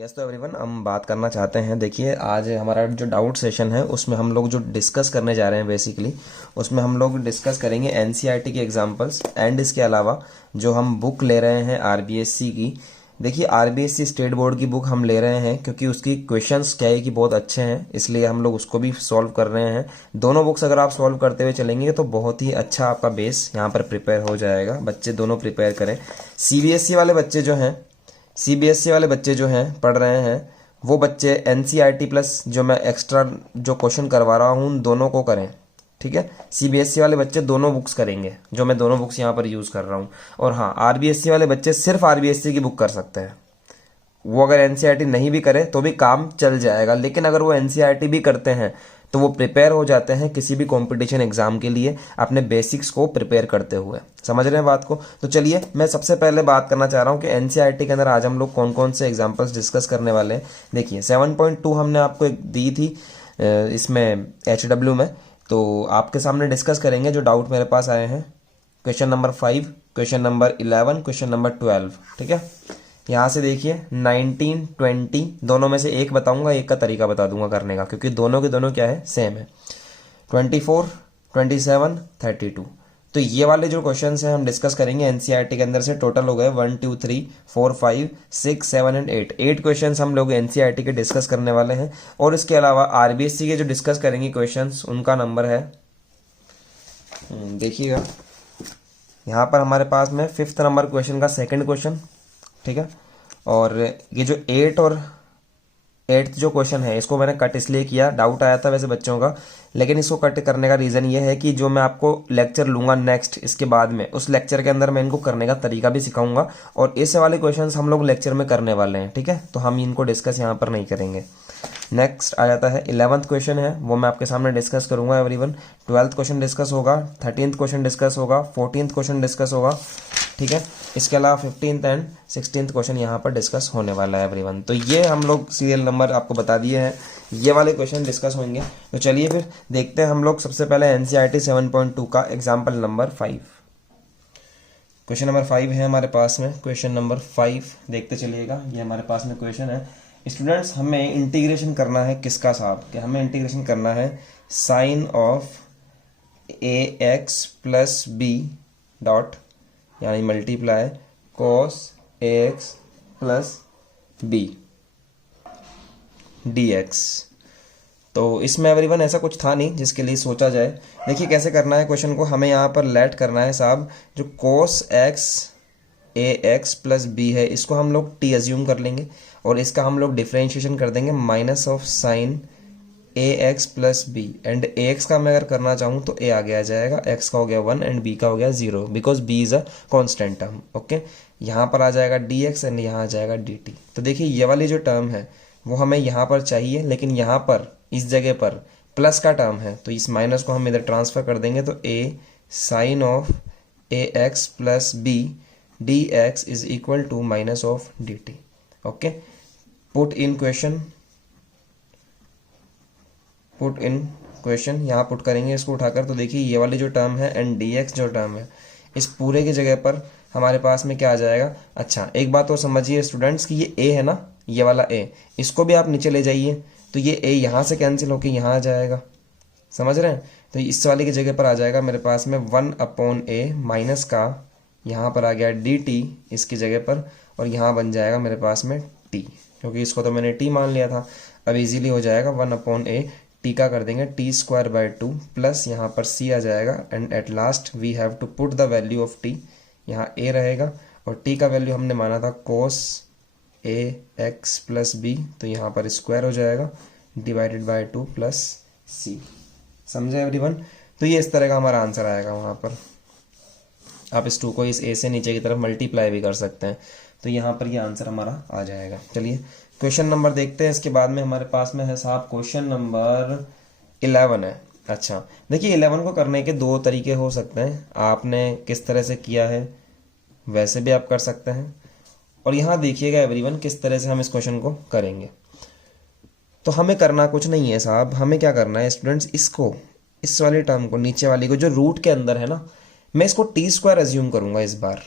Yes तो everyone हम बात करना चाहते हैं। देखिए आज हमारा जो डाउट सेशन है उसमें हम लोग जो डिस्कस करने जा रहे हैं बेसिकली उसमें हम लोग डिस्कस करेंगे एनसीईआरटी के एग्जांपल्स एंड इसके अलावा जो हम बुक ले रहे हैं आरबीएससी की। देखिए आरबीएससी स्टेट बोर्ड की बुक हम ले रहे हैं क्योंकि उसकी क्वेश्चंस क्या है कि बहुत अच्छे हैं, इसलिए हम लोग उसको भी सॉल्व कर रहे हैं। दोनों बुक्स अगर आप सॉल्व करते हुए चलेंगे तो बहुत ही अच्छा आपका बेस यहाँ पर प्रिपेयर हो जाएगा। बच्चे दोनों प्रिपेयर करें। सीबीएसई वाले बच्चे जो हैं सीबीएसई वाले बच्चे जो हैं पढ़ रहे हैं वो बच्चे एनसीईआरटी प्लस जो मैं एक्स्ट्रा जो क्वेश्चन करवा रहा हूँ उन दोनों को करें, ठीक है। सीबीएसई वाले बच्चे दोनों बुक्स करेंगे जो मैं दोनों बुक्स यहाँ पर यूज़ कर रहा हूँ। और हाँ, आरबीएससी वाले बच्चे सिर्फ आरबीएससी की बुक कर सकते हैं। वो अगर एनसीईआरटी नहीं भी करे तो भी काम चल जाएगा, लेकिन अगर वो एनसीईआरटी भी करते हैं तो वो प्रिपेयर हो जाते हैं किसी भी कंपटीशन एग्जाम के लिए अपने बेसिक्स को प्रिपेयर करते हुए। समझ रहे हैं बात को? तो चलिए मैं सबसे पहले बात करना चाह रहा हूँ कि एनसीईआरटी के अंदर आज हम लोग कौन कौन से एग्जाम्पल्स डिस्कस करने वाले हैं। देखिए 7.2 हमने आपको एक दी थी इसमें HW में, तो आपके सामने डिस्कस करेंगे जो डाउट मेरे पास आए हैं। Question number 5, question number 11, question number 12, ठीक है। यहाँ से देखिए 19, 20 दोनों में से एक बताऊंगा, एक का तरीका बता दूंगा करने का, क्योंकि दोनों के दोनों क्या है, सेम है। 24, 27, 32 तो ये वाले जो क्वेश्चन हैं हम डिस्कस करेंगे एनसीईआरटी के अंदर से। टोटल हो गए 1, 2, 3, 4, 5, 6, 7 एंड 8 क्वेश्चन हम लोग एनसीईआरटी के डिस्कस करने वाले हैं। और इसके अलावा आरबीएससी के जो डिस्कस करेंगे क्वेश्चन उनका नंबर है, देखिएगा यहाँ पर हमारे पास में 5th नंबर क्वेश्चन का सेकंड क्वेश्चन, ठीक है। और ये जो 8 और 8th जो क्वेश्चन है इसको मैंने कट इसलिए किया, डाउट आया था वैसे बच्चों का, लेकिन इसको कट करने का रीज़न ये है कि जो मैं आपको लेक्चर लूंगा नेक्स्ट इसके बाद में, उस लेक्चर के अंदर मैं इनको करने का तरीका भी सिखाऊंगा और इस वाले क्वेश्चंस हम लोग लेक्चर में करने वाले हैं, ठीक है। तो हम इनको डिस्कस यहाँ पर नहीं करेंगे। नेक्स्ट आ जाता है 11th क्वेश्चन है, वो मैं आपके सामने डिस्कस करूंगा एवरीवन। 12th क्वेश्चन डिस्कस होगा, 13th क्वेश्चन डिस्कस होगा, 14th क्वेश्चन डिस्कस होगा, ठीक है। इसके अलावा 15th एंड 16th क्वेश्चन यहाँ पर डिस्कस होने वाला है एवरीवन। तो ये हम लोग सीरियल नंबर आपको बता दिए हैं, ये वाले क्वेश्चन डिस्कस होंगे। तो चलिए फिर देखते हैं हम लोग सबसे पहले एनसीईआरटी 7.2 का एग्जाम्पल नंबर 5। क्वेश्चन नंबर 5 है हमारे पास में। क्वेश्चन नंबर 5 देखते चलिएगा, ये हमारे पास में क्वेश्चन है। स्टूडेंट्स हमें इंटीग्रेशन करना है किसका साहब, कि हमें इंटीग्रेशन करना है sine of ax plus b dot यानी multiply cos ax plus b dx। तो इसमें एवरीवन ऐसा कुछ था नहीं जिसके लिए सोचा जाए। देखिए कैसे करना है क्वेश्चन को, हमें यहाँ पर लेट करना है साहब, जो cos x ax plus b है इसको हम लोग t अज्यूम कर लेंगे और इसका हम लोग डिफ्रेंशिएशन कर देंगे minus of sine ax plus b. And ax का मैं अगर करना चाहूँ तो a आगे आ जाएगा, x का हो गया 1 एंड b का हो गया 0 because b is a constant term, okay. यहाँ पर आ जाएगा dx एंड यहाँ आ जाएगा dt। तो देखिए ये वाली जो टर्म है वो हमें यहाँ पर चाहिए, लेकिन यहाँ पर इस जगह पर प्लस का टर्म है तो इस माइनस को हम इधर ट्रांसफर कर देंगे, तो a sine of ax plus b dx is equal to minus of dt, okay. Put in question यहाँ पुट करेंगे इसको उठाकर। तो देखिए ये वाली जो टर्म है एंड dx जो टर्म है इस पूरे की जगह पर हमारे पास में क्या आ जाएगा। अच्छा एक बात और समझिए स्टूडेंट्स कि ये a है ना, ये वाला a, इसको भी आप नीचे ले जाइए तो ये a यहाँ से कैंसिल होकर यहाँ आ जाएगा, समझ रहे हैं। तो इस वाले की जगह पर आ जाएगा मेरे पास में 1/a माइनस का यहाँ पर आ गया dt इसकी जगह पर, और यहाँ बन जाएगा मेरे पास में t, क्योंकि इसको तो मैंने t मान लिया था। अब इजीली हो जाएगा 1/a, t का कर देंगे t² 2 प्लस यहाँ पर c आ जाएगा and at last we have to put the value of t, यहाँ a रहेगा और t का वैल्यू हमने माना था cos ax प्लस b, तो यहाँ पर स्क्वायर हो जाएगा डिवाइडेड बाय 2 प्लस c। समझे एवरीवन? तो ये इस तरह का हमारा आंसर आएगा। वहाँ पर आप इस 2 को इस a से नीचे की तरफ मल्टीप्लाई भी कर सकते हैं, तो यहाँ पर ये आंसर हमारा आ जाएगा। चलिए क्वेश्चन नंबर देखते हैं। इसके बाद में हमारे पास में है साहब क्वेश्चन नंबर 11 है। अच्छा देखिए 11 को करने के 2 तरीके हो सकते हैं, आपने किस तरह से किया है वैसे भी आप कर सकते हैं, और यहाँ देखिएगा एवरीवन किस तरह से हम इस क्वेश्चन को करेंगे। तो हमें करना कुछ नहीं है साहब, हमें क्या करना है स्टूडेंट्स, इसको इस वाली टर्म को नीचे वाली को जो रूट के अंदर है ना, मैं इसको t² अज्यूम करूंगा इस बार।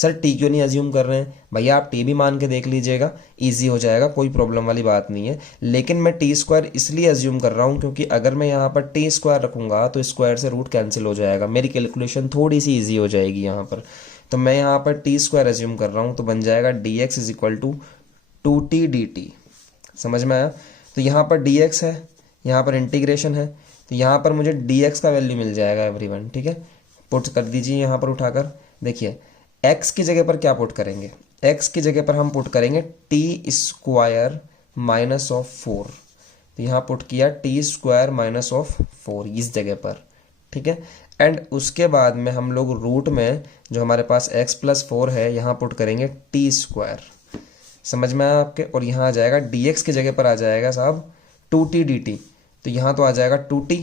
सर टी क्यों नहीं अज्यूम कर रहे हैं? भैया आप टी भी मान के देख लीजिएगा, ईजी हो जाएगा, कोई प्रॉब्लम वाली बात नहीं है। लेकिन मैं टी स्क्वायर इसलिए अज्यूम कर रहा हूँ क्योंकि अगर मैं यहाँ पर टी स्क्वायर रखूँगा तो स्क्वायर से रूट कैंसिल हो जाएगा, मेरी कैलकुलेशन थोड़ी सी ईजी हो जाएगी यहाँ पर। तो मैं यहाँ पर टी स्क्वायर अज्यूम कर रहा हूँ, तो बन जाएगा d x is equal to 2t dt। समझ में आया? तो यहाँ पर dx है, यहाँ पर इंटीग्रेशन है, तो यहाँ पर मुझे dx का वैल्यू मिल जाएगा एवरीवन। ठीक है, पुट कर दीजिए यहाँ पर उठाकर। देखिए x की जगह पर क्या पुट करेंगे? x की जगह पर हम पुट करेंगे टी स्क्वायर माइनस ऑफ 4। तो यहाँ पुट किया टी स्क्वायर माइनस ऑफ 4 इस जगह पर। ठीक है, एंड उसके बाद में हम लोग रूट में जो हमारे पास x प्लस 4 है यहाँ पुट करेंगे टी स्क्वायर। समझ में आया आपके? और यहाँ आ जाएगा dx की जगह पर आ जाएगा साहब 2t dt। तो यहाँ तो आ जाएगा 2t,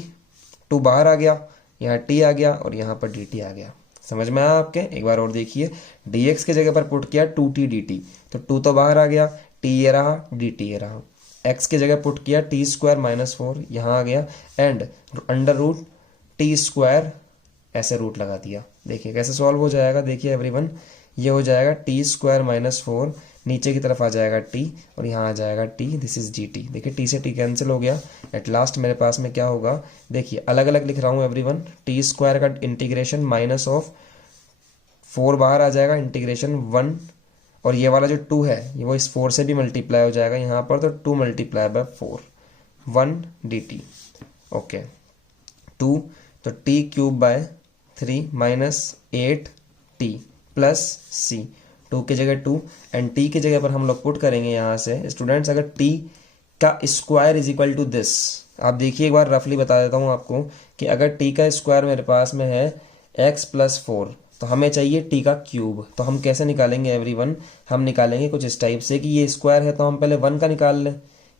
2 बाहर आ गया, यहाँ t आ गया और यहाँ पर dt आ गया। समझ में आया आपके? एक बार और देखिए, dx की जगह पर पुट किया 2t dt, तो 2 तो बाहर आ गया, t ये रहा, dt ये रहा। x की जगह पुट किया टी स्क्वायर माइनस 4, यहाँ आ गया, and under root t square, ऐसे रूट लगा दिया। देखिए कैसे सॉल्व हो जाएगा। देखिए एवरीवन, ये हो जाएगा टी स्क्वायर माइनस 4, नीचे की तरफ आ जाएगा t और यहाँ आ जाएगा t, दिस इज gt। देखिए t से t कैंसिल हो गया। एट लास्ट मेरे पास में क्या होगा? देखिए अलग अलग लिख रहा हूँ एवरीवन। टी स्क्वायर का इंटीग्रेशन माइनस ऑफ 4 बाहर आ जाएगा, इंटीग्रेशन 1, और ये वाला जो 2 है ये वो इस 4 से भी मल्टीप्लाई हो जाएगा यहाँ पर, तो 2 मल्टीप्लाई बाय 4, 1 dt। ओके, 2 तो t cube by 3 minus 8t plus c, 2 की जगह 2 एंड t की जगह पर हम लोग पुट करेंगे यहाँ से स्टूडेंट्स, अगर t का square is equal to this. आप देखिए एक बार रफली बता देता हूँ आपको कि अगर t का स्क्वायर मेरे पास में है x प्लस 4, तो हमें चाहिए t का क्यूब। तो हम कैसे निकालेंगे एवरीवन? हम निकालेंगे कुछ इस टाइप से कि ये स्क्वायर है तो हम पहले 1 का निकाल लें,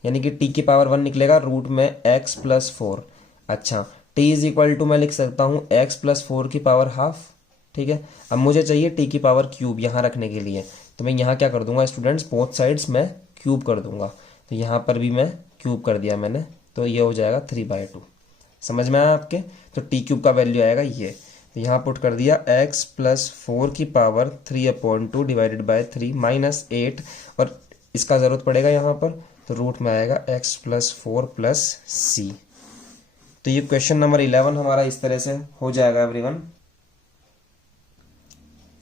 यानी कि t की पावर 1 निकलेगा रूट में x प्लस 4। अच्छा, t इज इक्वल टू मैं लिख सकता हूँ x प्लस 4 की पावर हाफ। ठीक है, अब मुझे चाहिए t की पावर क्यूब यहाँ रखने के लिए, तो मैं यहाँ क्या कर दूंगा स्टूडेंट्स, बोथ साइड्स मैं क्यूब कर दूंगा। तो यहाँ पर भी मैं क्यूब कर दिया मैंने, तो ये हो जाएगा 3/2। समझ में आया आपके? तो t क्यूब का वैल्यू आएगा ये, तो यहाँ पुट कर दिया x प्लस 4 की पावर 3/2 डिवाइडेड बाय 3 माइनस 8, और इसका ज़रूरत पड़ेगा यहाँ पर, तो रूट में आएगा x प्लस 4 प्लस c। तो ये क्वेश्चन नंबर 11 हमारा इस तरह से हो जाएगा एवरीवन।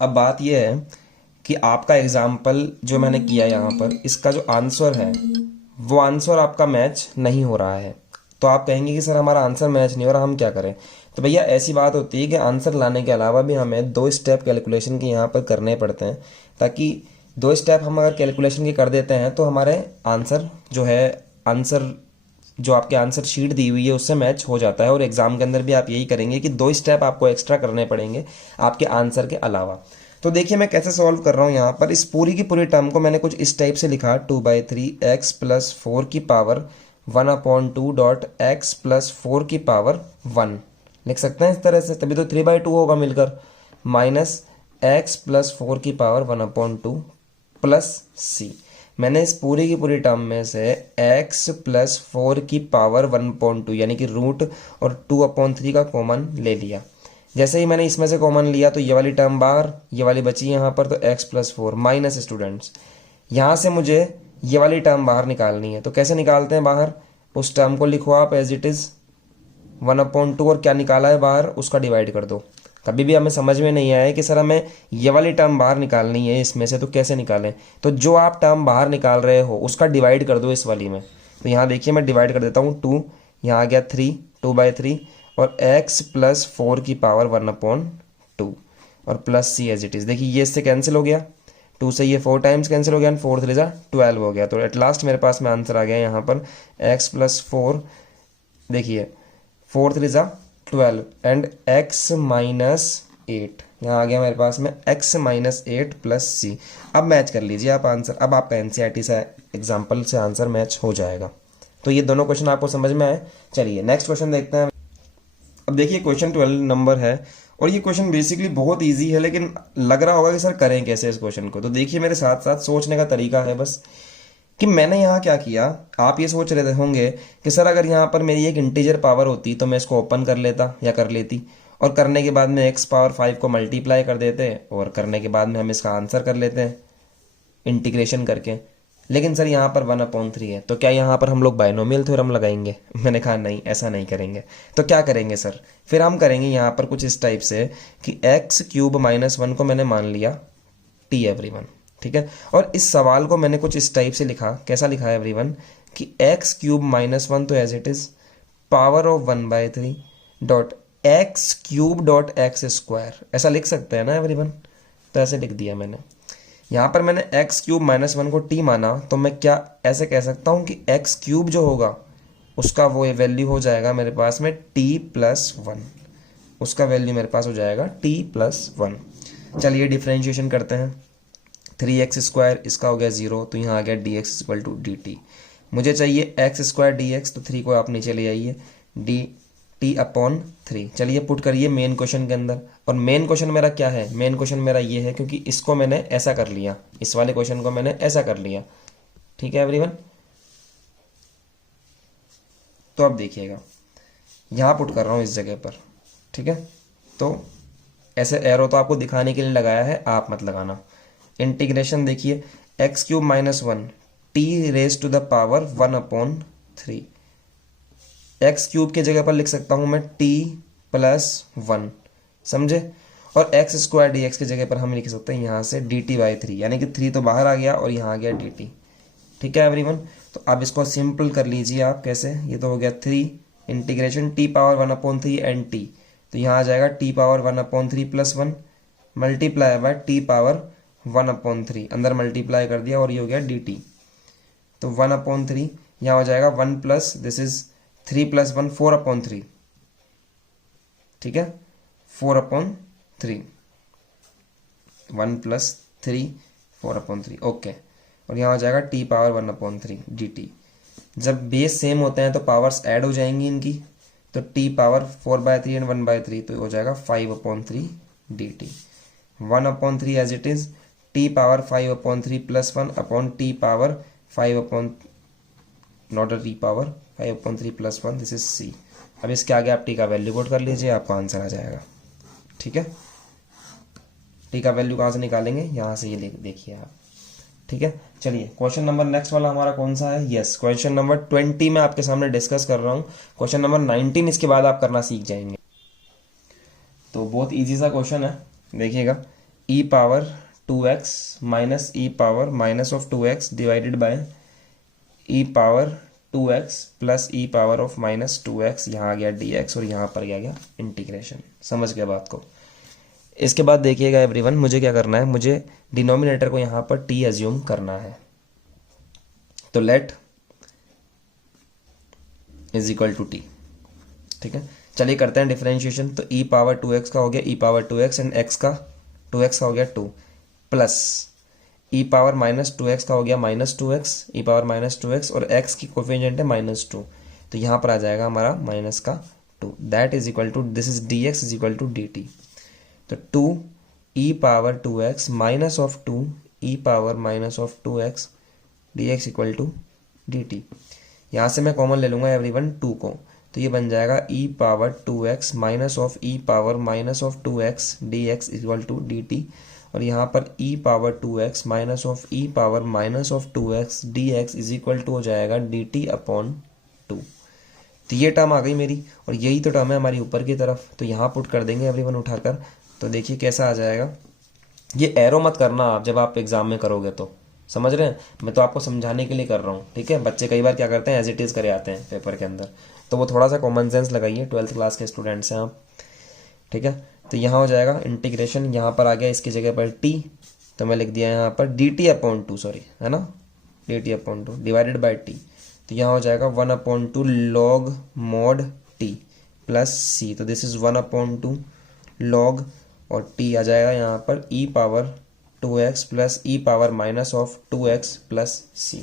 अब बात यह है कि आपका एग्जाम्पल जो मैंने किया यहाँ पर, इसका जो आंसर है वो आंसर आपका मैच नहीं हो रहा है। तो आप कहेंगे कि सर हमारा आंसर मैच नहीं हो रहा, हम क्या करें? तो भैया ऐसी बात होती है कि आंसर लाने के अलावा भी हमें 2 स्टेप कैलकुलेशन के यहाँ पर करने पड़ते हैं, ताकि 2 स्टेप हम अगर कैलकुलेशन के कर देते हैं तो हमारे आंसर जो है, आंसर जो आपके आंसर शीट दी हुई है उससे मैच हो जाता है। और एग्जाम के अंदर भी आप यही करेंगे कि 2 स्टेप आपको एक्स्ट्रा करने पड़ेंगे आपके आंसर के अलावा। तो देखिए मैं कैसे सॉल्व कर रहा हूँ। यहाँ पर इस पूरी की पूरी टर्म को मैंने कुछ इस टाइप से लिखा, 2/3 x प्लस 4 की पावर 1/2 डॉट x प्लस 4 की पावर 1 लिख सकते हैं इस तरह से, तभी तो 3/2 होगा मिलकर, माइनस x प्लस 4 की पावर 1/2 प्लस c। मैंने इस पूरी की पूरी टर्म में से x प्लस 4 की पावर 1/2 यानी कि रूट और 2/3 का कॉमन ले लिया। जैसे ही मैंने इसमें से कॉमन लिया तो ये वाली टर्म बाहर, ये वाली बची यहाँ पर, तो x प्लस 4 माइनस स्टूडेंट्स यहाँ से मुझे ये वाली टर्म बाहर निकालनी है। तो कैसे निकालते हैं बाहर? उस टर्म को लिखो आप एज इट इज़ 1/2 और क्या निकाला है बाहर उसका डिवाइड कर दो। कभी भी हमें समझ में नहीं आया कि सर हमें ये वाली टर्म बाहर निकालनी है इसमें से, तो कैसे निकालें? तो जो आप टर्म बाहर निकाल रहे हो उसका डिवाइड कर दो इस वाली में। तो यहाँ देखिए मैं डिवाइड कर देता हूँ, 2 यहाँ आ गया 3, 2/3 और x प्लस 4 की पावर 1/2 और plus c as it is. देखिए ये इससे कैंसिल हो गया, 2 से ये 4 टाइम्स कैंसिल हो गया, 4 3 12 हो गया। तो एट लास्ट मेरे पास में आंसर आ गया यहाँ पर x प्लस 4, देखिए 4 3 12 एंड x माइनस 8, यहाँ आ गया मेरे पास में x माइनस 8 प्लस c। अब मैच कर लीजिए आप आंसर, अब आपका एनसीईआरटी से एग्जाम्पल से आंसर मैच हो जाएगा। तो ये दोनों क्वेश्चन आपको समझ में आए। चलिए नेक्स्ट क्वेश्चन देखते हैं। अब देखिए क्वेश्चन 12 नंबर है और ये क्वेश्चन बेसिकली बहुत इजी है, लेकिन लग रहा होगा कि सर करें कैसे इस क्वेश्चन को। तो देखिए मेरे साथ साथ सोचने का तरीका है बस कि मैंने यहाँ क्या किया। आप ये सोच रहे होंगे कि सर अगर यहाँ पर मेरी एक इंटीजर पावर होती तो मैं इसको ओपन कर लेता या कर लेती, और करने के बाद में x पावर 5 को मल्टीप्लाई कर देते हैं और करने के बाद में हम इसका आंसर कर लेते हैं इंटीग्रेशन करके। लेकिन सर यहाँ पर 1/3 है, तो क्या यहाँ पर हम लोग बाइनोमियल थ्योरम लगाएंगे? मैंने कहा नहीं, ऐसा नहीं करेंगे। तो क्या करेंगे सर? फिर हम करेंगे यहाँ पर कुछ इस टाइप से कि x³ -1 को मैंने मान लिया t एवरीवन, ठीक है। और इस सवाल को मैंने कुछ इस टाइप से लिखा, कैसा लिखा है एवरीवन, कि x³ -1 तो as it is power of 1/3 dot x³ dot x², ऐसा लिख सकते हैं ना एवरीवन। तो ऐसे लिख दिया मैंने। यहाँ पर मैंने x³ -1 को t माना, तो मैं क्या ऐसे कह सकता हूँ कि x³ जो होगा उसका वो वैल्यू हो जाएगा मेरे पास में t+1, उसका वैल्यू मेरे पास हो जाएगा t+1। चलिए डिफ्रेंशिएशन करते हैं। 3x², इसका हो गया 0, तो यहाँ आ गया dx = dt। मुझे चाहिए x² dx, तो 3 को आप नीचे ले आइए, dt/3। चलिए पुट करिए मेन क्वेश्चन के अंदर। और मेन क्वेश्चन मेरा क्या है? मेन क्वेश्चन मेरा ये है, क्योंकि इसको मैंने ऐसा कर लिया, इस वाले क्वेश्चन को मैंने ऐसा कर लिया, ठीक है एवरीवन। तो अब देखिएगा, यहाँ पुट कर रहा हूँ इस जगह पर, ठीक है। तो ऐसे एरो तो आपको दिखाने के लिए लगाया है, आप मत लगाना। इंटीग्रेशन देखिए, x³ -1 t⁻1/3, x³ के जगह पर लिख सकता हूं मैं t+1, समझे। और x² dx की जगह पर हम लिख सकते हैं यहाँ से dt/3, यानी कि 3 तो बाहर आ गया और यहाँ आ गया dt, ठीक है एवरीवन। तो अब इसको सिंपल कर लीजिए आप, कैसे? ये तो हो गया 3 इंटीग्रेशन t⁻1/3 एंड t, तो यहाँ आ जाएगा t⁻1/3 +1 मल्टीप्लाई बाय t⁻1/3, अंदर मल्टीप्लाई कर दिया और ये हो गया dt। तो 1/3 यहाँ हो जाएगा 1 प्लस दिस इज 3 + 1 4/3, ठीक है, 4/3, 1 + 3 4/3, ओके। और यहाँ हो जाएगा t⁻1/3 dt। जब बेस सेम होते हैं तो पावर्स ऐड हो जाएंगी इनकी, तो t⁻4/3 एंड 1/3, तो हो जाएगा 5/3 dt। 1/3 as it is t⁻5/3 +1 upon t⁻5 not a t⁻5/3 +1, this is c। अब इसके आगे आप t का वैल्यू पुट कर लीजिए, आपका आंसर आ जाएगा, ठीक है। t का वैल्यू कहाँ से निकालेंगे? यहाँ से, ये देखिए आप, ठीक है। चलिए क्वेश्चन नंबर नेक्स्ट वाला हमारा कौन सा है? यस, क्वेश्चन नंबर 20 मैं आपके सामने डिस्कस कर रहा हूँ। क्वेश्चन नंबर 19 इसके बाद आप करना सीख जाएंगे। तो बहुत इजी सा क्वेश्चन है, देखिएगा। e⁻2x minus e⁻−2x divided by e⁻2x plus e⁻−2x, यहाँ आ गया dx और यहाँ पर क्या गया इंटीग्रेशन। समझ गया बात को? इसके बाद देखिएगा एवरीवन, मुझे क्या करना है, मुझे डिनोमिनेटर को यहाँ पर t एज्यूम करना है। तो let is equal to t, ठीक है। चलिए करते हैं डिफरेंशिएशन। तो e⁻2x का हो गया e⁻2x एंड x का 2x का हो गया 2 प्लस e⁻−2x का हो गया -2x, e⁻−2x और x की कोफिशिएंट है -2, तो यहाँ पर आ जाएगा हमारा माइनस का 2, that is equal to this is dx is equal to dt। तो 2 e⁻2x minus of 2 e⁻−2x dx equal to dt। यहाँ से मैं कॉमन ले लूँगा एवरीवन 2 को, तो ये बन जाएगा e⁻2x minus of e⁻−2x dx equal to dt। और यहाँ पर e⁻2x minus of e⁻−2x dx is equal to हो जाएगा dt/2। तो ये टर्म आ गई मेरी, और यही तो टर्म है हमारी ऊपर की तरफ, तो यहाँ पुट कर देंगे एवरीवन उठाकर। तो देखिए कैसा आ जाएगा। ये एरो मत करना आप जब आप एग्जाम में करोगे, तो समझ रहे हैं, मैं तो आपको समझाने के लिए कर रहा हूँ, ठीक है। बच्चे कई बार क्या करते हैं, एज इट इज करे आते हैं पेपर के अंदर, तो वो थोड़ा सा कॉमन सेंस लगाइए, 12th क्लास के स्टूडेंट्स हैं आप, ठीक है। तो यहाँ हो जाएगा इंटीग्रेशन, यहाँ पर आ गया इसकी जगह पर t, तो मैं लिख दिया यहाँ पर dt/2, सॉरी, है ना, dt/2 डिवाइडेड बाई t। तो यहाँ हो जाएगा 1/2 log mod t plus c, तो दिस इज 1/2 log, और t आ जाएगा यहाँ पर e⁻2x plus e⁻−2x plus c।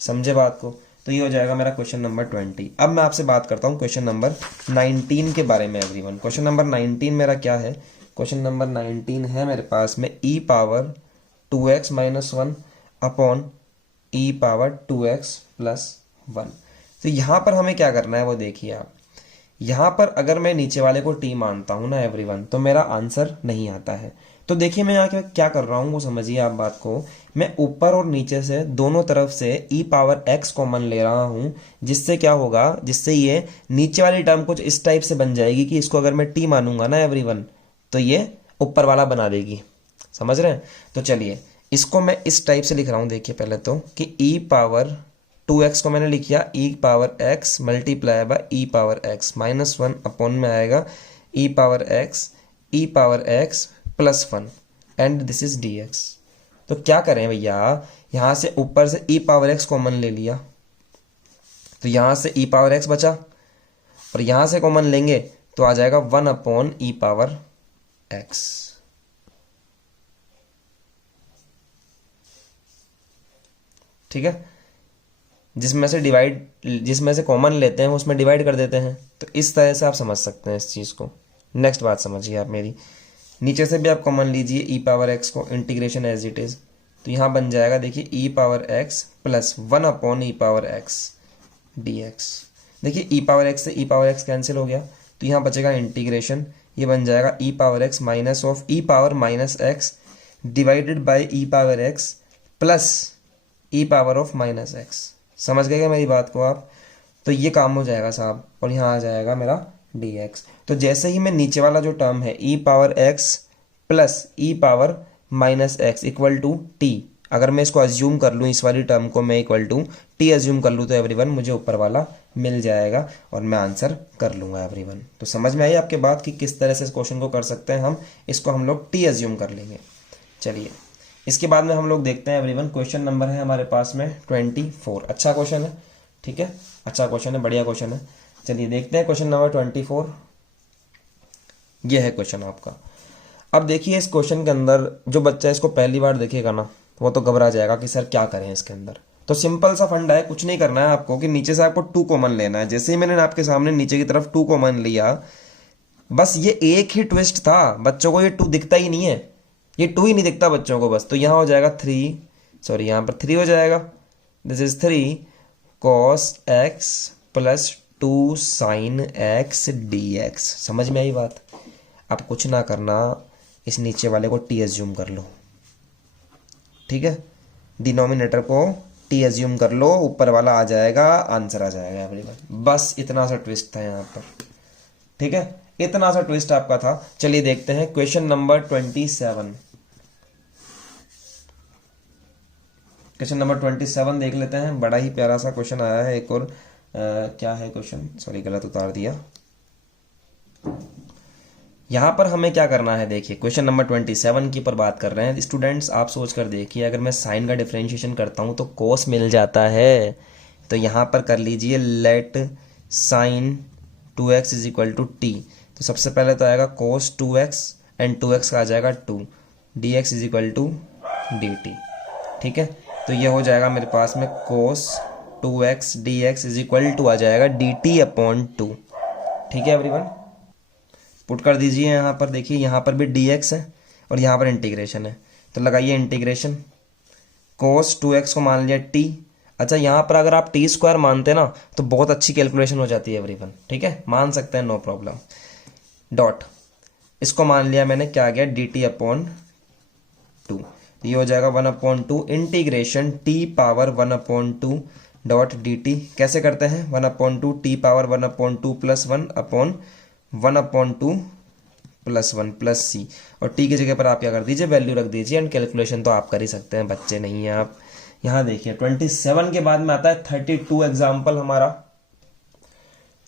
समझे बात को? तो ये हो जाएगा मेरा क्वेश्चन नंबर 20। अब मैं आपसे बात करता हूँ क्वेश्चन नंबर 19 के बारे में एवरीवन। क्वेश्चन नंबर 19 मेरा क्या है? क्वेश्चन नंबर 19 है मेरे पास में e⁻2x - 1 अपॉन e⁻2x + 1। तो यहाँ पर हमें क्या करना है वो देखिए आप, यहाँ पर अगर मैं नीचे वाले को टी मानता हूँ ना एवरीवन, तो मेरा आंसर नहीं आता है। तो देखिए मैं यहाँ क्या कर रहा हूँ वो समझिए आप बात को। मैं ऊपर और नीचे से दोनों तरफ से e पावर x कॉमन ले रहा हूँ, जिससे क्या होगा, जिससे ये नीचे वाली टर्म कुछ इस टाइप से बन जाएगी कि इसको अगर मैं t मानूंगा ना एवरीवन, तो ये ऊपर वाला बना देगी। समझ रहे हैं? तो चलिए इसको मैं इस टाइप से लिख रहा हूँ। देखिए पहले तो कि e पावर 2x को मैंने लिख किया e power x multiply by e power x minus 1 upon में आएगा e power x plus 1 and this is dx। तो क्या करें भैया, यहाँ से ऊपर से e पावर x कॉमन ले लिया, तो यहाँ से e पावर x बचा, और यहाँ से कॉमन लेंगे तो आ जाएगा 1 अपॉन e पावर x। ठीक है, जिसमें से कॉमन लेते हैं उसमें डिवाइड कर देते हैं। तो इस तरह से आप समझ सकते हैं इस चीज़ को। नेक्स्ट बात समझिए आप मेरी, नीचे से भी आप कॉमन लीजिए e पावर x को, इंटीग्रेशन एज इट इज़। तो यहाँ बन जाएगा देखिए e power x plus 1 upon e power x dx। देखिए e पावर x से e पावर x कैंसिल हो गया, तो यहाँ बचेगा इंटीग्रेशन, ये बन जाएगा e power x minus of e power minus x divided by e power x plus e power of minus x। समझ गए क्या मेरी बात को आप? तो ये काम हो जाएगा साहब, और यहाँ आ जाएगा मेरा dx। तो जैसे ही मैं नीचे वाला जो टर्म है e power x plus e power minus x equal to t, अगर मैं इसको अज्यूम कर लूँ, इस वाली टर्म को मैं इक्वल टू t अज्यूम कर लूँ, तो एवरीवन मुझे ऊपर वाला मिल जाएगा और मैं आंसर कर लूँगा एवरीवन। तो समझ में आई आपके बात कि किस तरह से इस क्वेश्चन को कर सकते हैं हम? इसको हम लोग t अज्यूम कर लेंगे। चलिए इसके बाद में हम लोग देखते हैं एवरीवन, क्वेश्चन नंबर है हमारे पास में 24। अच्छा क्वेश्चन है, ठीक है, अच्छा क्वेश्चन है, बढ़िया क्वेश्चन है। चलिए देखते हैं क्वेश्चन नंबर 24। ये है क्वेश्चन आपका। अब देखिए इस क्वेश्चन के अंदर जो बच्चा इसको पहली बार देखेगा ना, वो तो घबरा जाएगा कि सर क्या करें इसके अंदर। तो सिंपल सा फंडा है, कुछ नहीं करना है आपको कि नीचे से आपको 2 कॉमन लेना है। जैसे ही मैंने आपके सामने नीचे की तरफ 2 कॉमन लिया, बस ये एक ही ट्विस्ट था, बच्चों को ये 2 दिखता ही नहीं है, ये 2 ही नहीं दिखता बच्चों को बस। तो यहाँ हो जाएगा 3, सॉरी यहाँ पर 3 हो जाएगा, this is 3 cos x plus 2 sine x dx। समझ में आई बात? अब कुछ ना करना, इस नीचे वाले को t एज्यूम कर लो, ठीक है, डिनोमिनेटर को t एज्यूम कर लो, ऊपर वाला आ जाएगा, आंसर आ जाएगा एवरीवन। बस इतना सा ट्विस्ट था यहाँ पर, ठीक है, इतना सा ट्विस्ट आपका था। चलिए देखते हैं क्वेश्चन नंबर 27। क्वेश्चन नंबर 27 देख लेते हैं। बड़ा ही प्यारा सा क्वेश्चन आया है एक और। क्या है क्वेश्चन, सॉरी गलत उतार दिया। यहाँ पर हमें क्या करना है, देखिए क्वेश्चन नंबर 27 की पर बात कर रहे हैं स्टूडेंट्स। आप सोच कर देखिए, अगर मैं साइन का डिफरेंशिएशन करता हूँ तो कोस मिल जाता है। तो यहाँ पर कर लीजिए let sine 2x is equal to t. तो सबसे पहले तो आएगा कोस 2x एंड 2x का आ जाएगा 2, dx is equal to dt। ठीक है, तो ये हो जाएगा मेरे पास में cos 2x dx is equal to आ जाएगा dt अपॉन 2। ठीक है एवरीवन, पुट कर दीजिए यहाँ पर। देखिए यहाँ पर भी dx है और यहाँ पर इंटीग्रेशन है, तो लगाइए इंटीग्रेशन। कोस 2x को मान लिया t। अच्छा, यहाँ पर अगर आप टी स्क्वायर मानते ना तो बहुत अच्छी कैलकुलेशन हो जाती है एवरीवन। ठीक है, मान सकते हैं, नो प्रॉब्लम। डॉट इसको मान लिया मैंने, क्या आ गया dt अपॉन 2। ये हो जाएगा 1/2 integration t power 1/2 dot dt। कैसे करते हैं, 1/2 t power 1/2 plus 1 upon 1/2 plus 1 plus c। और t की जगह पर आप क्या कर दीजिए, वैल्यू रख दीजिए, एंड कैलकुलेशन तो आप कर ही सकते हैं, बच्चे नहीं हैं आप। यहाँ देखिए 27 के बाद में आता है 32 एग्जाम्पल हमारा।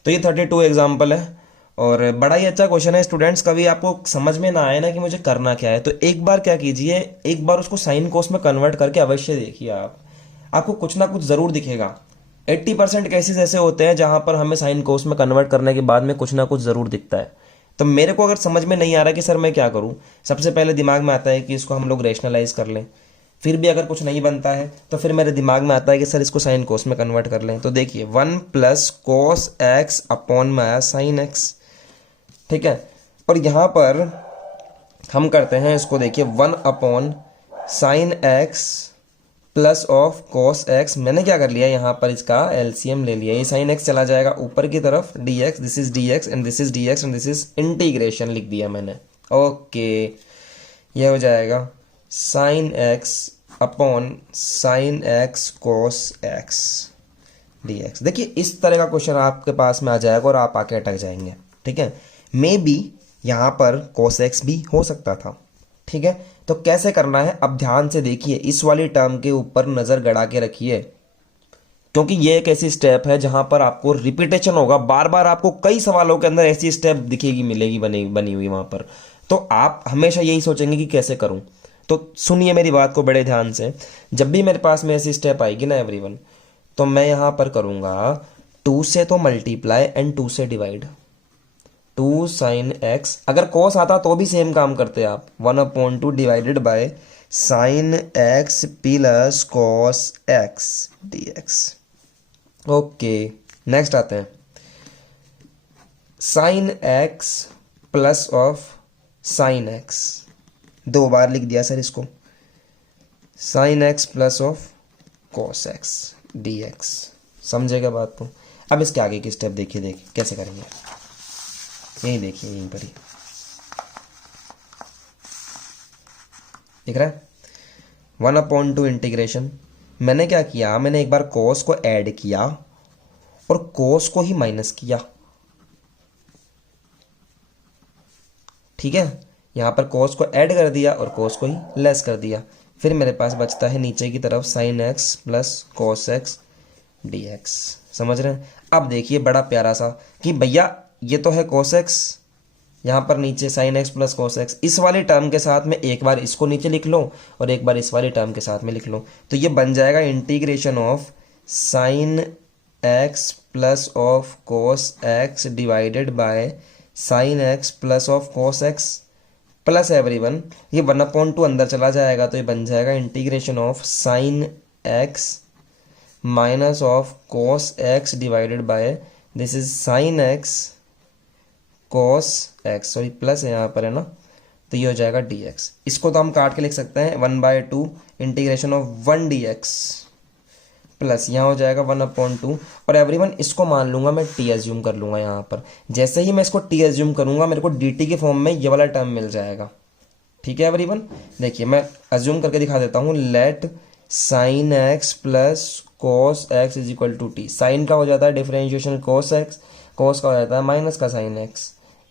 तो ये 32 एग्जाम्पल है और बड़ा ही अच्छा क्वेश्चन है स्टूडेंट्स। कभी आपको समझ में ना आए ना कि मुझे करना क्या है, तो एक बार क्या कीजिए, एक बार उसको साइन कोस में कन्वर्ट करके अवश्य देखिए आप, आपको कुछ ना कुछ जरूर दिखेगा। 80% केसेस ऐसे होते हैं जहां पर हमें साइन कोस में कन्वर्ट करने के बाद में कुछ ना कुछ जरूर दिखता है। तो मेरे को अगर समझ में नहीं आ रहा कि सर मैं क्या करूं, सबसे पहले दिमाग में आता है कि इसको हम लोग रेशनलाइज कर लें। फिर भी अगर कुछ नहीं बनता है तो फिर मेरे दिमाग में आता है कि सर इसको साइन कोस में कन्वर्ट कर लें। तो देखिए 1 प्लस कोस एक्स अपॉन में आया साइन एक्स। ठीक है, और यहाँ पर हम करते हैं इसको, देखिए 1 upon sine x plus of cos x, मैंने क्या कर लिया यहाँ पर इसका एलसीएम ले लिया, ये साइन एक्स चला जाएगा ऊपर की तरफ, D x, this is d x and this is d x and this is integration लिख दिया मैंने। ओके, ये हो जाएगा sine x upon sine x cos x d x. देखिए इस तरह का क्वेश्चन आपके पास में आ जाएगा और आप आके अटक जाएंगे। ठीक है, मे बी यहाँ पर कॉस एक्स भी हो सकता था। ठीक है, तो कैसे करना है, अब ध्यान से देखिए, इस वाली टर्म के ऊपर नजर गड़ा के रखिए, क्योंकि ये एक ऐसी स्टेप है जहां पर आपको रिपीटेशन होगा, बार बार आपको कई सवालों के अंदर ऐसी स्टेप दिखेगी, मिलेगी, बनी हुई वहां पर। तो आप हमेशा यही सोचेंगे कि कैसे करूं। तो सुनिए मेरी बात को बड़े ध्यान से, जब भी मेरे पास में ऐसी स्टेप आएगी ना एवरीवन, तो मैं यहां पर करूंगा 2 से तो मल्टीप्लाई एंड 2 से डिवाइड, 2 साइन एक्स, अगर कॉस आता तो भी सेम काम करते आप, 1/2 divided by sine x plus cos x d x. Okay, next आते हैं, sign x plus of sine x, 2 बार लिख दिया सर इसको, sign x plus of cos x d x. समझेगा बात को। अब इसके आगे की स्टेप देखिए कैसे करेंगे, यही देखिए, यहीं पर ही दिख रहा है, 1/2 इंटीग्रेशन। मैंने क्या किया, मैंने एक बार कोस को ऐड किया और कोस को ही माइनस किया। ठीक है, यहां पर कोस को ऐड कर दिया और कोस को ही लेस कर दिया, फिर मेरे पास बचता है नीचे की तरफ sign x plus cos x d x. समझ रहे हैं। अब देखिए बड़ा प्यारा सा कि भैया ये तो है cos x, यहाँ पर नीचे sin x plus cos x, इस वाली टर्म के साथ में एक बार इसको नीचे लिख लो और एक बार इस वाली टर्म के साथ में लिख लो, तो ये बन जाएगा integration of sin x plus of cos x divided by sin x plus of cos x plus everyone, ये 1/2 अंदर चला जाएगा, तो ये बन जाएगा integration of sin x minus of cos x divided by this is sin x cos x, sorry plus है यहाँ पर है ना, तो ये हो जाएगा dx। इसको तो हम काट के लिख सकते हैं 1/2 इंटीग्रेशन ऑफ 1 dx प्लस यहाँ हो जाएगा 1/2, और एवरीवन इसको मान लूंगा मैं t एज्यूम कर लूंगा यहाँ पर। जैसे ही मैं इसको t एज्यूम करूंगा मेरे को dt के फॉर्म में ये वाला टर्म मिल जाएगा। ठीक है एवरीवन, देखिए मैं एज्यूम करके दिखा देता हूँ, let sin x plus cos x is equal to t। Sine का हो जाता है डिफरेंशिएशन cos x, cos का हो जाता है माइनस का sin x,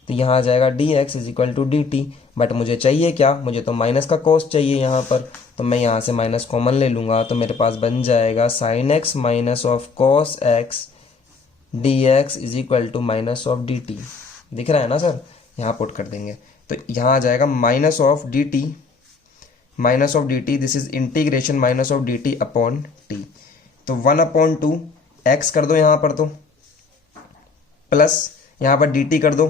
तो यहाँ आ जाएगा dx is equal to dt। But मुझे चाहिए क्या, मुझे तो माइनस का cos चाहिए यहाँ पर, तो मैं यहाँ से माइनस कॉमन ले लूँगा, तो मेरे पास बन जाएगा sin x minus of cos x dx is equal to minus of dt। दिख रहा है ना सर, यहाँ पुट कर देंगे, तो यहाँ आ जाएगा minus of dt, minus of dt, this is integration minus of dt upon t, तो 1/2 x कर दो यहाँ पर, तो प्लस यहाँ पर dt कर दो,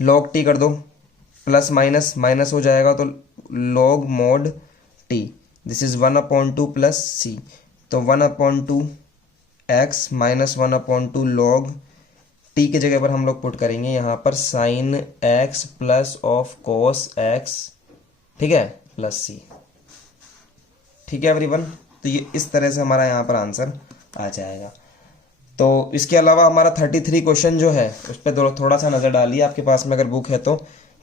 log t कर दो, प्लस माइनस माइनस हो जाएगा तो log mod t, this is 1/2 plus c, तो 1/2 x माइनस 1/2 log t की जगह पर हम लोग पुट करेंगे यहाँ पर sin x plus of cos x, ठीक है, प्लस c। ठीक है एवरीवन, तो ये इस तरह से हमारा यहाँ पर आंसर आ जाएगा। तो इसके अलावा हमारा 33 क्वेश्चन जो है उस पर थोड़ा सा नज़र डालिए, आपके पास में अगर बुक है तो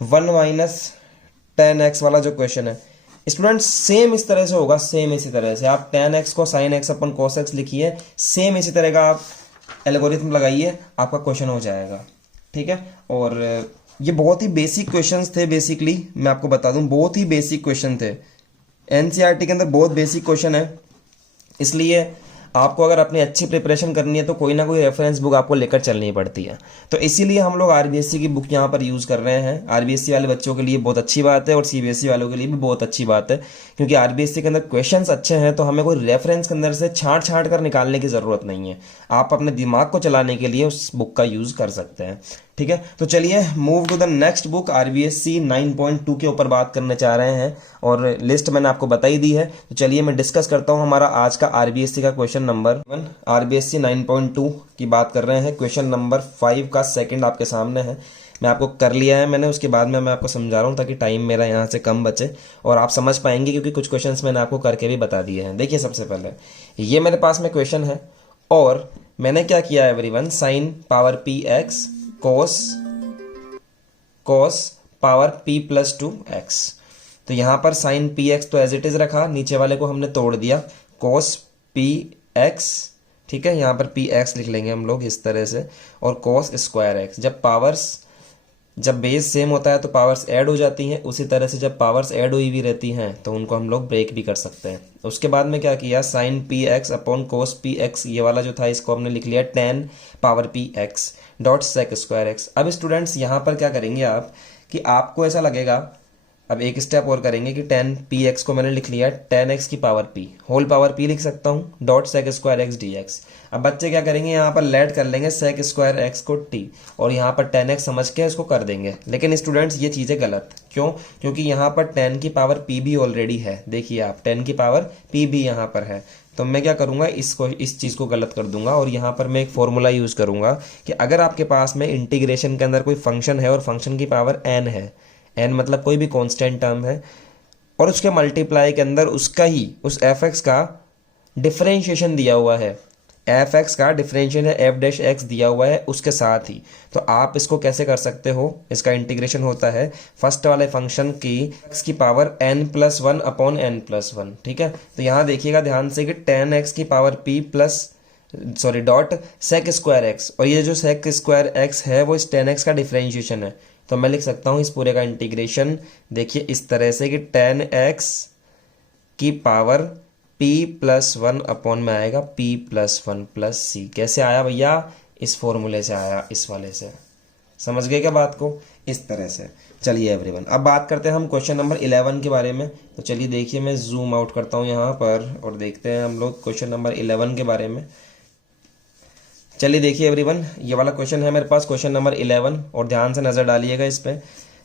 1 - 10x वाला जो क्वेश्चन है स्टूडेंट सेम इस तरह से होगा, सेम इसी तरह से आप tan x को sin x अपन cos x लिखिए, सेम इसी तरह का आप एल्गोरिथम लगाइए, आपका क्वेश्चन हो जाएगा। ठीक है, और ये बहुत ही बेसिक क्वेश्चंस थे, बेसिकली मैं आपको बता दूं बहुत ही बेसिक क्वेश्चन थे, एनसीईआरटी के अंदर बहुत बेसिक क्वेश्चन है, इसलिए आपको अगर अपनी अच्छी प्रिपरेशन करनी है तो कोई ना कोई रेफरेंस बुक आपको लेकर चलनी पड़ती है। तो इसीलिए हम लोग आरबीएससी की बुक यहाँ पर यूज़ कर रहे हैं। आरबीएससी वाले बच्चों के लिए बहुत अच्छी बात है और सीबीएसई वालों के लिए भी बहुत अच्छी बात है, क्योंकि आरबीएससी के अंदर क्वेश्चंस अच्छे हैं तो हमें कोई रेफरेंस के अंदर से छांट कर निकालने की ज़रूरत नहीं है, आप अपने दिमाग को चलाने के लिए उस बुक का यूज़ कर सकते हैं। ठीक है, तो चलिए move to the next book. RBSC 9.2 के ऊपर बात करने चाह रहे हैं और लिस्ट मैंने आपको बता ही दी है। तो चलिए मैं डिस्कस करता हूं हमारा आज का आरबीएससी का क्वेश्चन नंबर 1। आरबीएससी 9.2 की बात कर रहे हैं। क्वेश्चन नंबर 5 का सेकंड आपके सामने है। मैं आपको कर लिया है मैंने, उसके बाद में मैं आपको समझा रहा हूँ ताकि टाइम मेरा यहाँ से कम बचे और आप समझ पाएंगे, क्योंकि कुछ क्वेश्चंस मैंने आपको करके भी बता दिए हैं। देखिए सबसे पहले ये मेरे पास में क्वेश्चन है और मैंने क्या किया है everyone, sine power p x cos power p plus 2x। तो यहां पर साइन पी एक्स तो एज इट इज रखा, नीचे वाले को हमने तोड़ दिया, कोस पी एक्स, ठीक है, यहां पर पी एक्स लिख लेंगे हम लोग इस तरह से, और कोस स्क्वायर एक्स। जब बेस सेम होता है तो पावर्स ऐड हो जाती हैं, उसी तरह से जब पावर्स ऐड हुई भी रहती हैं तो उनको हम लोग ब्रेक भी कर सकते हैं। उसके बाद में क्या किया, sine p x upon cos p x, ये वाला जो था इसको हमने लिख लिया tan power p x dot sec square x. अब स्टूडेंट्स यहाँ पर क्या करेंगे आप कि आपको ऐसा लगेगा, अब एक स्टेप और करेंगे कि टेन पी एक्स को मैंने लिख लिया टेन एक्स की power p, whole power p लिख सकता हूँ, dot sec square x d x. अब बच्चे क्या करेंगे, यहाँ पर लेट कर लेंगे सेक स्क्वायर एक्स को टी और यहाँ पर टेन एक्स समझ के इसको कर देंगे। लेकिन स्टूडेंट्स ये चीज़ें गलत क्यों, क्योंकि यहाँ पर टेन की पावर पी भी ऑलरेडी है। देखिए आप, टेन की पावर पी भी यहाँ पर है, तो मैं क्या करूँगा, इस चीज़ को गलत कर दूंगा और यहाँ पर मैं एक फॉर्मूला यूज़ करूँगा कि अगर आपके पास में इंटीग्रेशन के अंदर कोई फंक्शन है और फंक्शन की पावर एन है, एन मतलब कोई भी कांस्टेंट टर्म है, और उसके मल्टीप्लाई के अंदर उसका ही उस एफ एक्स का डिफरेंशिएशन दिया हुआ है, एफ एक्स का डिफरेंशिएशन है एफ डैश एक्स दिया हुआ है उसके साथ ही, तो आप इसको कैसे कर सकते हो, इसका इंटीग्रेशन होता है फर्स्ट वाले फंक्शन की एक्स की power n plus one upon n plus one. ठीक है, तो यहाँ देखिएगा ध्यान से कि टेन एक्स की power p plus dot sec square x, और ये जो सेक स्क्वायर एक्स है वो इस टेन एक्स का डिफरेंशिएशन है। तो मैं लिख सकता हूँ इस पूरे का इंटीग्रेशन, देखिए इस तरह से कि टेन एक्स की power p plus one upon में आएगा p प्लस वन प्लस सी। कैसे आया भैया, इस फॉर्मूले से आया, इस वाले से। समझ गए क्या बात को, इस तरह से। चलिए एवरीवन, अब बात करते हैं हम क्वेश्चन नंबर 11 के बारे में। तो चलिए देखिए, मैं जूम आउट करता हूँ यहाँ पर और देखते हैं हम लोग क्वेश्चन नंबर 11 के बारे में। चलिए देखिए एवरीवन, ये वाला क्वेश्चन है मेरे पास, क्वेश्चन नंबर 11, और ध्यान से नज़र डालिएगा इस पे।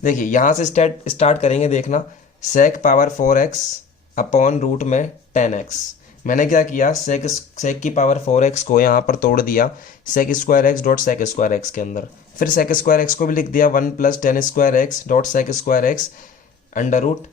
देखिए यहाँ से स्टार्ट करेंगे, देखना, सेक पावर 4x अपॉन रूट में 10x। मैंने क्या किया, सेक की पावर 4x को यहाँ पर तोड़ दिया sec square x dot sec square x के अंदर, फिर सेक स्क्वायर एक्स को भी लिख दिया 1 plus tan square x dot sec square x under root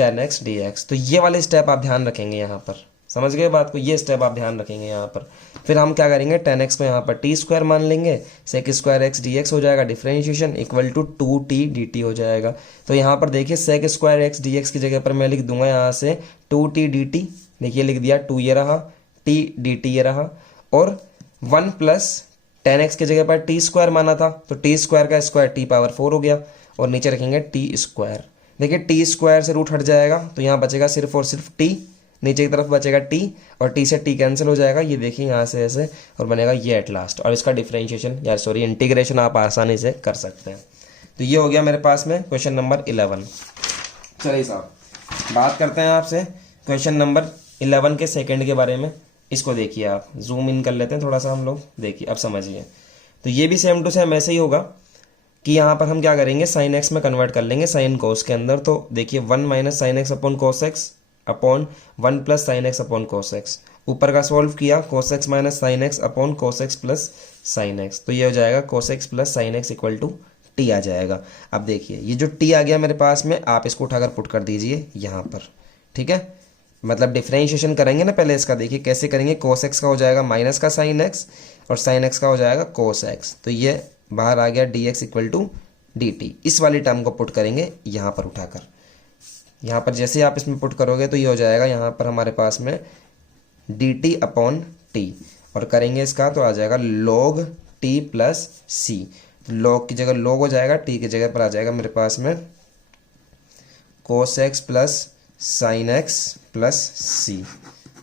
10x dx। तो ये वाले स्टेप आप ध्यान रखेंगे यहाँ पर, समझ गए बात को, ये स्टेप आप ध्यान रखेंगे यहाँ पर। फिर हम क्या करेंगे, 10x को यहाँ पर टी स्क्वायर मान लेंगे, sec square x d x हो जाएगा, differentiation equal to 2t dt हो जाएगा। तो यहाँ पर देखिए sec square x d x की जगह पर मैं लिख दूंगा यहाँ से 2t dt, देखिए लिख दिया, 2 ये रहा, t dt ये रहा, और 1 प्लस 10x की जगह पर टी स्क्वायर माना था तो टी स्क्वायर का स्क्वायर टी पावर 4 हो गया, और नीचे रखेंगे टी स्क्वायर। देखिए टी स्क्वायर से रूट हट जाएगा तो यहाँ बचेगा सिर्फ और सिर्फ टी, नीचे की तरफ बचेगा टी, और टी से टी कैंसिल हो जाएगा, ये देखिए यहाँ से ऐसे, और बनेगा ये एट लास्ट, और इसका डिफरेंशिएशन या सॉरी इंटीग्रेशन आप आसानी से कर सकते हैं। तो ये हो गया मेरे पास में क्वेश्चन नंबर 11। चलिए साहब, बात करते हैं आपसे क्वेश्चन नंबर 11 के सेकंड के बारे में। इसको देखिए आप, जूम इन कर लेते हैं थोड़ा सा हम लोग, देखिए अब समझिए। तो ये भी सेम टू सेम ऐसे ही होगा कि यहाँ पर हम क्या करेंगे, साइन एक्स में कन्वर्ट कर लेंगे साइन कोस के अंदर। तो देखिए 1 minus sine x upon cos x upon 1 plus sine x upon cos x, ऊपर का सॉल्व किया, cos x minus sine x upon cos x plus sine x, तो ये हो जाएगा cos x plus sine x equal to t आ जाएगा। अब देखिए ये जो टी आ गया मेरे पास में, आप इसको उठाकर पुट कर दीजिए यहाँ पर, ठीक है, मतलब डिफरेंशिएशन करेंगे ना पहले इसका, देखिए कैसे करेंगे, कोस एक्स का हो जाएगा माइनस का साइन एक्स और साइन एक्स का हो जाएगा कोस एक्स, तो ये बाहर आ गया d x equal to d t. इस वाली टर्म को पुट करेंगे यहाँ पर उठाकर, यहाँ पर जैसे आप इसमें पुट करोगे तो ये हो जाएगा यहाँ पर हमारे पास में डी टी अपॉन टी, और करेंगे इसका तो आ जाएगा लॉग टी प्लस सी। लॉग की जगह लॉग हो जाएगा, टी की जगह पर आ जाएगा मेरे पास में cos x plus sine x plus c.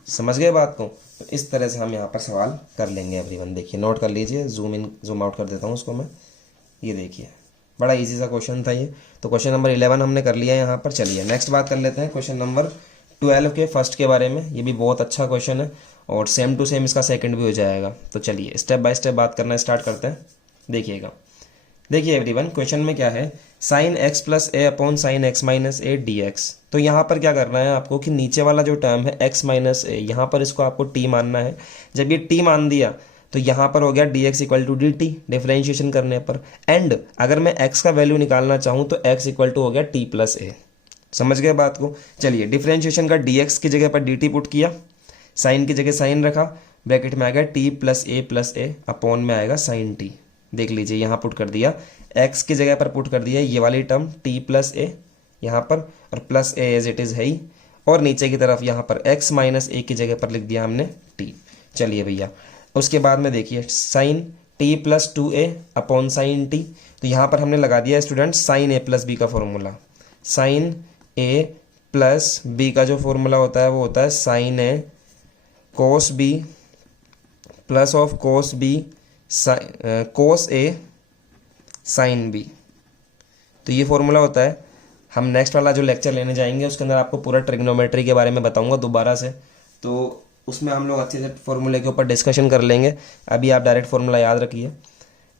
समझ गए बात को, तो इस तरह से हम यहाँ पर सवाल कर लेंगे एवरीवन। देखिए नोट कर लीजिए, जूम इन जूम आउट कर देता हूँ उसको मैं, ये देखिए बड़ा इजी सा क्वेश्चन था ये। तो क्वेश्चन नंबर 11 हमने कर लिया यहाँ पर। चलिए नेक्स्ट बात कर लेते हैं क्वेश्चन नंबर 12 के फर्स्ट के बारे में। ये भी बहुत अच्छा क्वेश्चन है और सेम टू सेम इसका सेकंड भी हो जाएगा। तो चलिए स्टेप बाय स्टेप बात करना स्टार्ट करते हैं, देखिएगा। देखिए एवरीवन, क्वेश्चन में क्या है, sign x plus A upon sine x minus A D x. तो यहाँ पर क्या करना है आपको कि नीचे वाला जो टर्म है एक्स माइनस ए, यहाँ पर इसको आपको टी मानना है। जब ये टी मान दिया तो यहाँ पर हो गया d x equal to d t differentiation करने पर। एंड अगर मैं एक्स का वैल्यू निकालना चाहूँ तो एक्स इक्वल टू हो गया टी प्लस ए। समझ गए बात को? चलिए, डिफ्रेंशिएशन का डी एक्स की जगह पर डी टी पुट किया, साइन की जगह साइन रखा, ब्रैकेट में आ गया टी प्लस ए अपॉन में आएगा साइन टी। देख लीजिए यहाँ पुट कर दिया, एक्स की जगह पर पुट कर दिया ये वाली टर्म टी प्लस ए यहाँ पर, और plus a as it is है ही, और नीचे की तरफ यहाँ पर एक्स माइनस ए की जगह पर लिख दिया हमने टी। चलिए भैया, उसके बाद में देखिए sine T plus two A upon sine T. तो यहाँ पर हमने लगा दिया student sine A plus B का formula. Sine A plus B का जो फॉर्मूला होता है वो होता है sine A cos B plus of cos B cos A sine B. तो ये फॉर्मूला होता है। हम नेक्स्ट वाला जो लेक्चर लेने जाएंगे उसके अंदर आपको पूरा ट्रिग्नोमेट्री के बारे में बताऊंगा दोबारा से, तो उसमें हम लोग अच्छे से फॉर्मूले के ऊपर डिस्कशन कर लेंगे। अभी आप डायरेक्ट फॉर्मूला याद रखिए।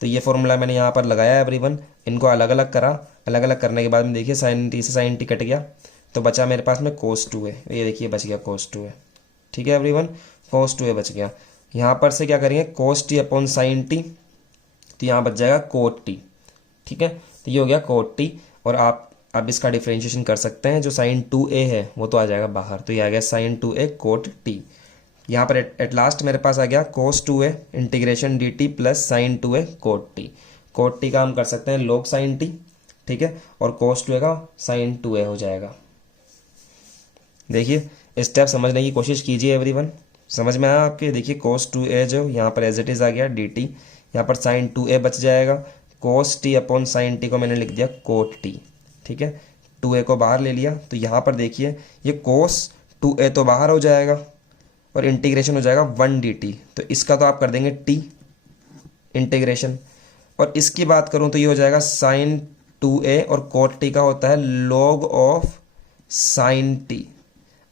तो ये फॉर्मूला मैंने यहाँ पर लगाया है एवरीवन, इनको अलग अलग करा, अलग अलग करने के बाद में देखिए साइन टी से साइन टी कट गया, तो बचा मेरे पास में कोस टू है। ये देखिए बच गया कोस टू है। ठीक है एवरीवन, कोस टू है बच गया। यहाँ पर से क्या करेंगे, cos t upon sine T, तो यहाँ बच जाएगा कोट टी। ठीक है, तो ये हो गया कोट टी। और आप अब इसका डिफ्रेंशिएशन कर सकते हैं, जो साइन टू ए है वो तो आ जाएगा बाहर, तो ये आ गया sine two a cot t. यहाँ पर एट लास्ट मेरे पास आ गया cos two a integration d t plus sine two a cot t. Cot t का हम कर सकते हैं लॉग साइन टी, ठीक है, और कोस टू ए का साइन टू ए हो जाएगा। देखिए स्टेप समझने की कोशिश कीजिए एवरीवन, समझ में आया आपके? देखिए कोस टू ए जो यहाँ पर एज इट इज़ आ गया डी टी, यहाँ पर साइन टू ए बच जाएगा, cos t upon sine T को मैंने लिख दिया कोट टी। ठीक है, टू ए को बाहर ले लिया, तो यहाँ पर देखिए ये कोस टू ए तो बाहर हो जाएगा और इंटीग्रेशन हो जाएगा वन डी टी। तो इसका तो आप कर देंगे टी इंटीग्रेशन, और इसकी बात करूँ तो ये हो जाएगा साइन टू ए, और कोट टी का होता है लॉग ऑफ साइन टी।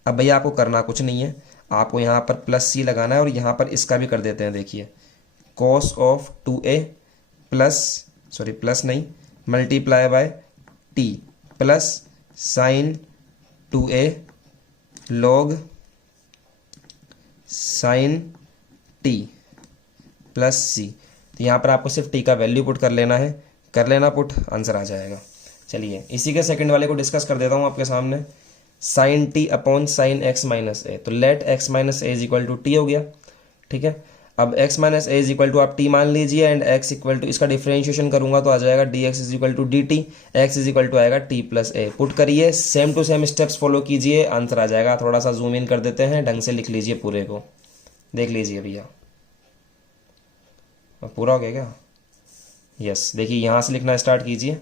अब भैया आपको करना कुछ नहीं है, आपको यहाँ पर प्लस सी लगाना है, और यहाँ पर इसका भी कर देते हैं। देखिए cos of two a plus नहीं, multiply by t plus sine two a log sine T plus c. तो यहाँ पर आपको सिर्फ टी का वैल्यू पुट कर लेना है, कर लेना पुट, आंसर आ जाएगा। चलिए इसी के सेकंड वाले को डिस्कस कर देता हूँ आपके सामने। Sine t upon sine x minus a, तो let x minus a is equal to t हो गया। ठीक है, अब x minus a is equal to आप t मान लीजिए, एंड x इक्वल टू इसका डिफ्रेंशिएशन करूंगा तो आ जाएगा dx is equal to dt, x is equal to आएगा t प्लस ए। पुट करिए, same to same steps follow कीजिए, आंसर आ जाएगा। थोड़ा सा जूम इन कर देते हैं, ढंग से लिख लीजिए पूरे को, देख लीजिए भैया। पूरा हो गया क्या? यस, देखिए यहाँ से लिखना स्टार्ट कीजिए।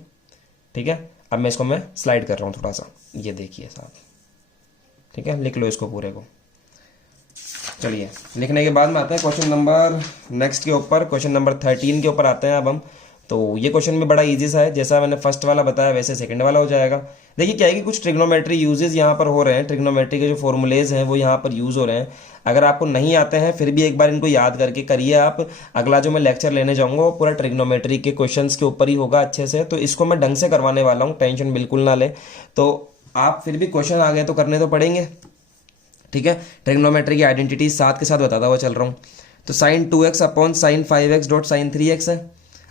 ठीक है, अब मैं इसको स्लाइड कर रहा हूँ थोड़ा सा, ये देखिए साहब। ठीक है, लिख लो इसको पूरे को। चलिए लिखने के बाद में आते हैं क्वेश्चन नंबर नेक्स्ट के ऊपर, क्वेश्चन नंबर 13 के ऊपर आते हैं अब हम। तो ये क्वेश्चन भी बड़ा इजी सा है, जैसा मैंने फर्स्ट वाला बताया वैसे सेकंड वाला हो जाएगा। देखिए क्या है कि कुछ ट्रिग्नोमेट्री यूजेस यहाँ पर हो रहे हैं, ट्रिग्नोमेट्री के जो फॉर्मूलेज हैं वो यहाँ पर यूज हो रहे हैं। अगर आपको नहीं आते हैं फिर भी एक बार इनको याद करके करिए आप। अगला जो मैं लेक्चर लेने जाऊँगा वो पूरा ट्रिग्नोमेट्री के क्वेश्चन के ऊपर ही होगा अच्छे से, तो इसको मैं ढंग से करवाने वाला हूँ, टेंशन बिल्कुल ना ले। तो आप फिर भी क्वेश्चन आ गए तो करने तो पड़ेंगे। ठीक है, ट्रिग्नोमेट्री की आइडेंटिटी साथ के साथ बताता हुआ चल रहा हूँ। तो sine 2x upon sine 5x dot sine 3x है।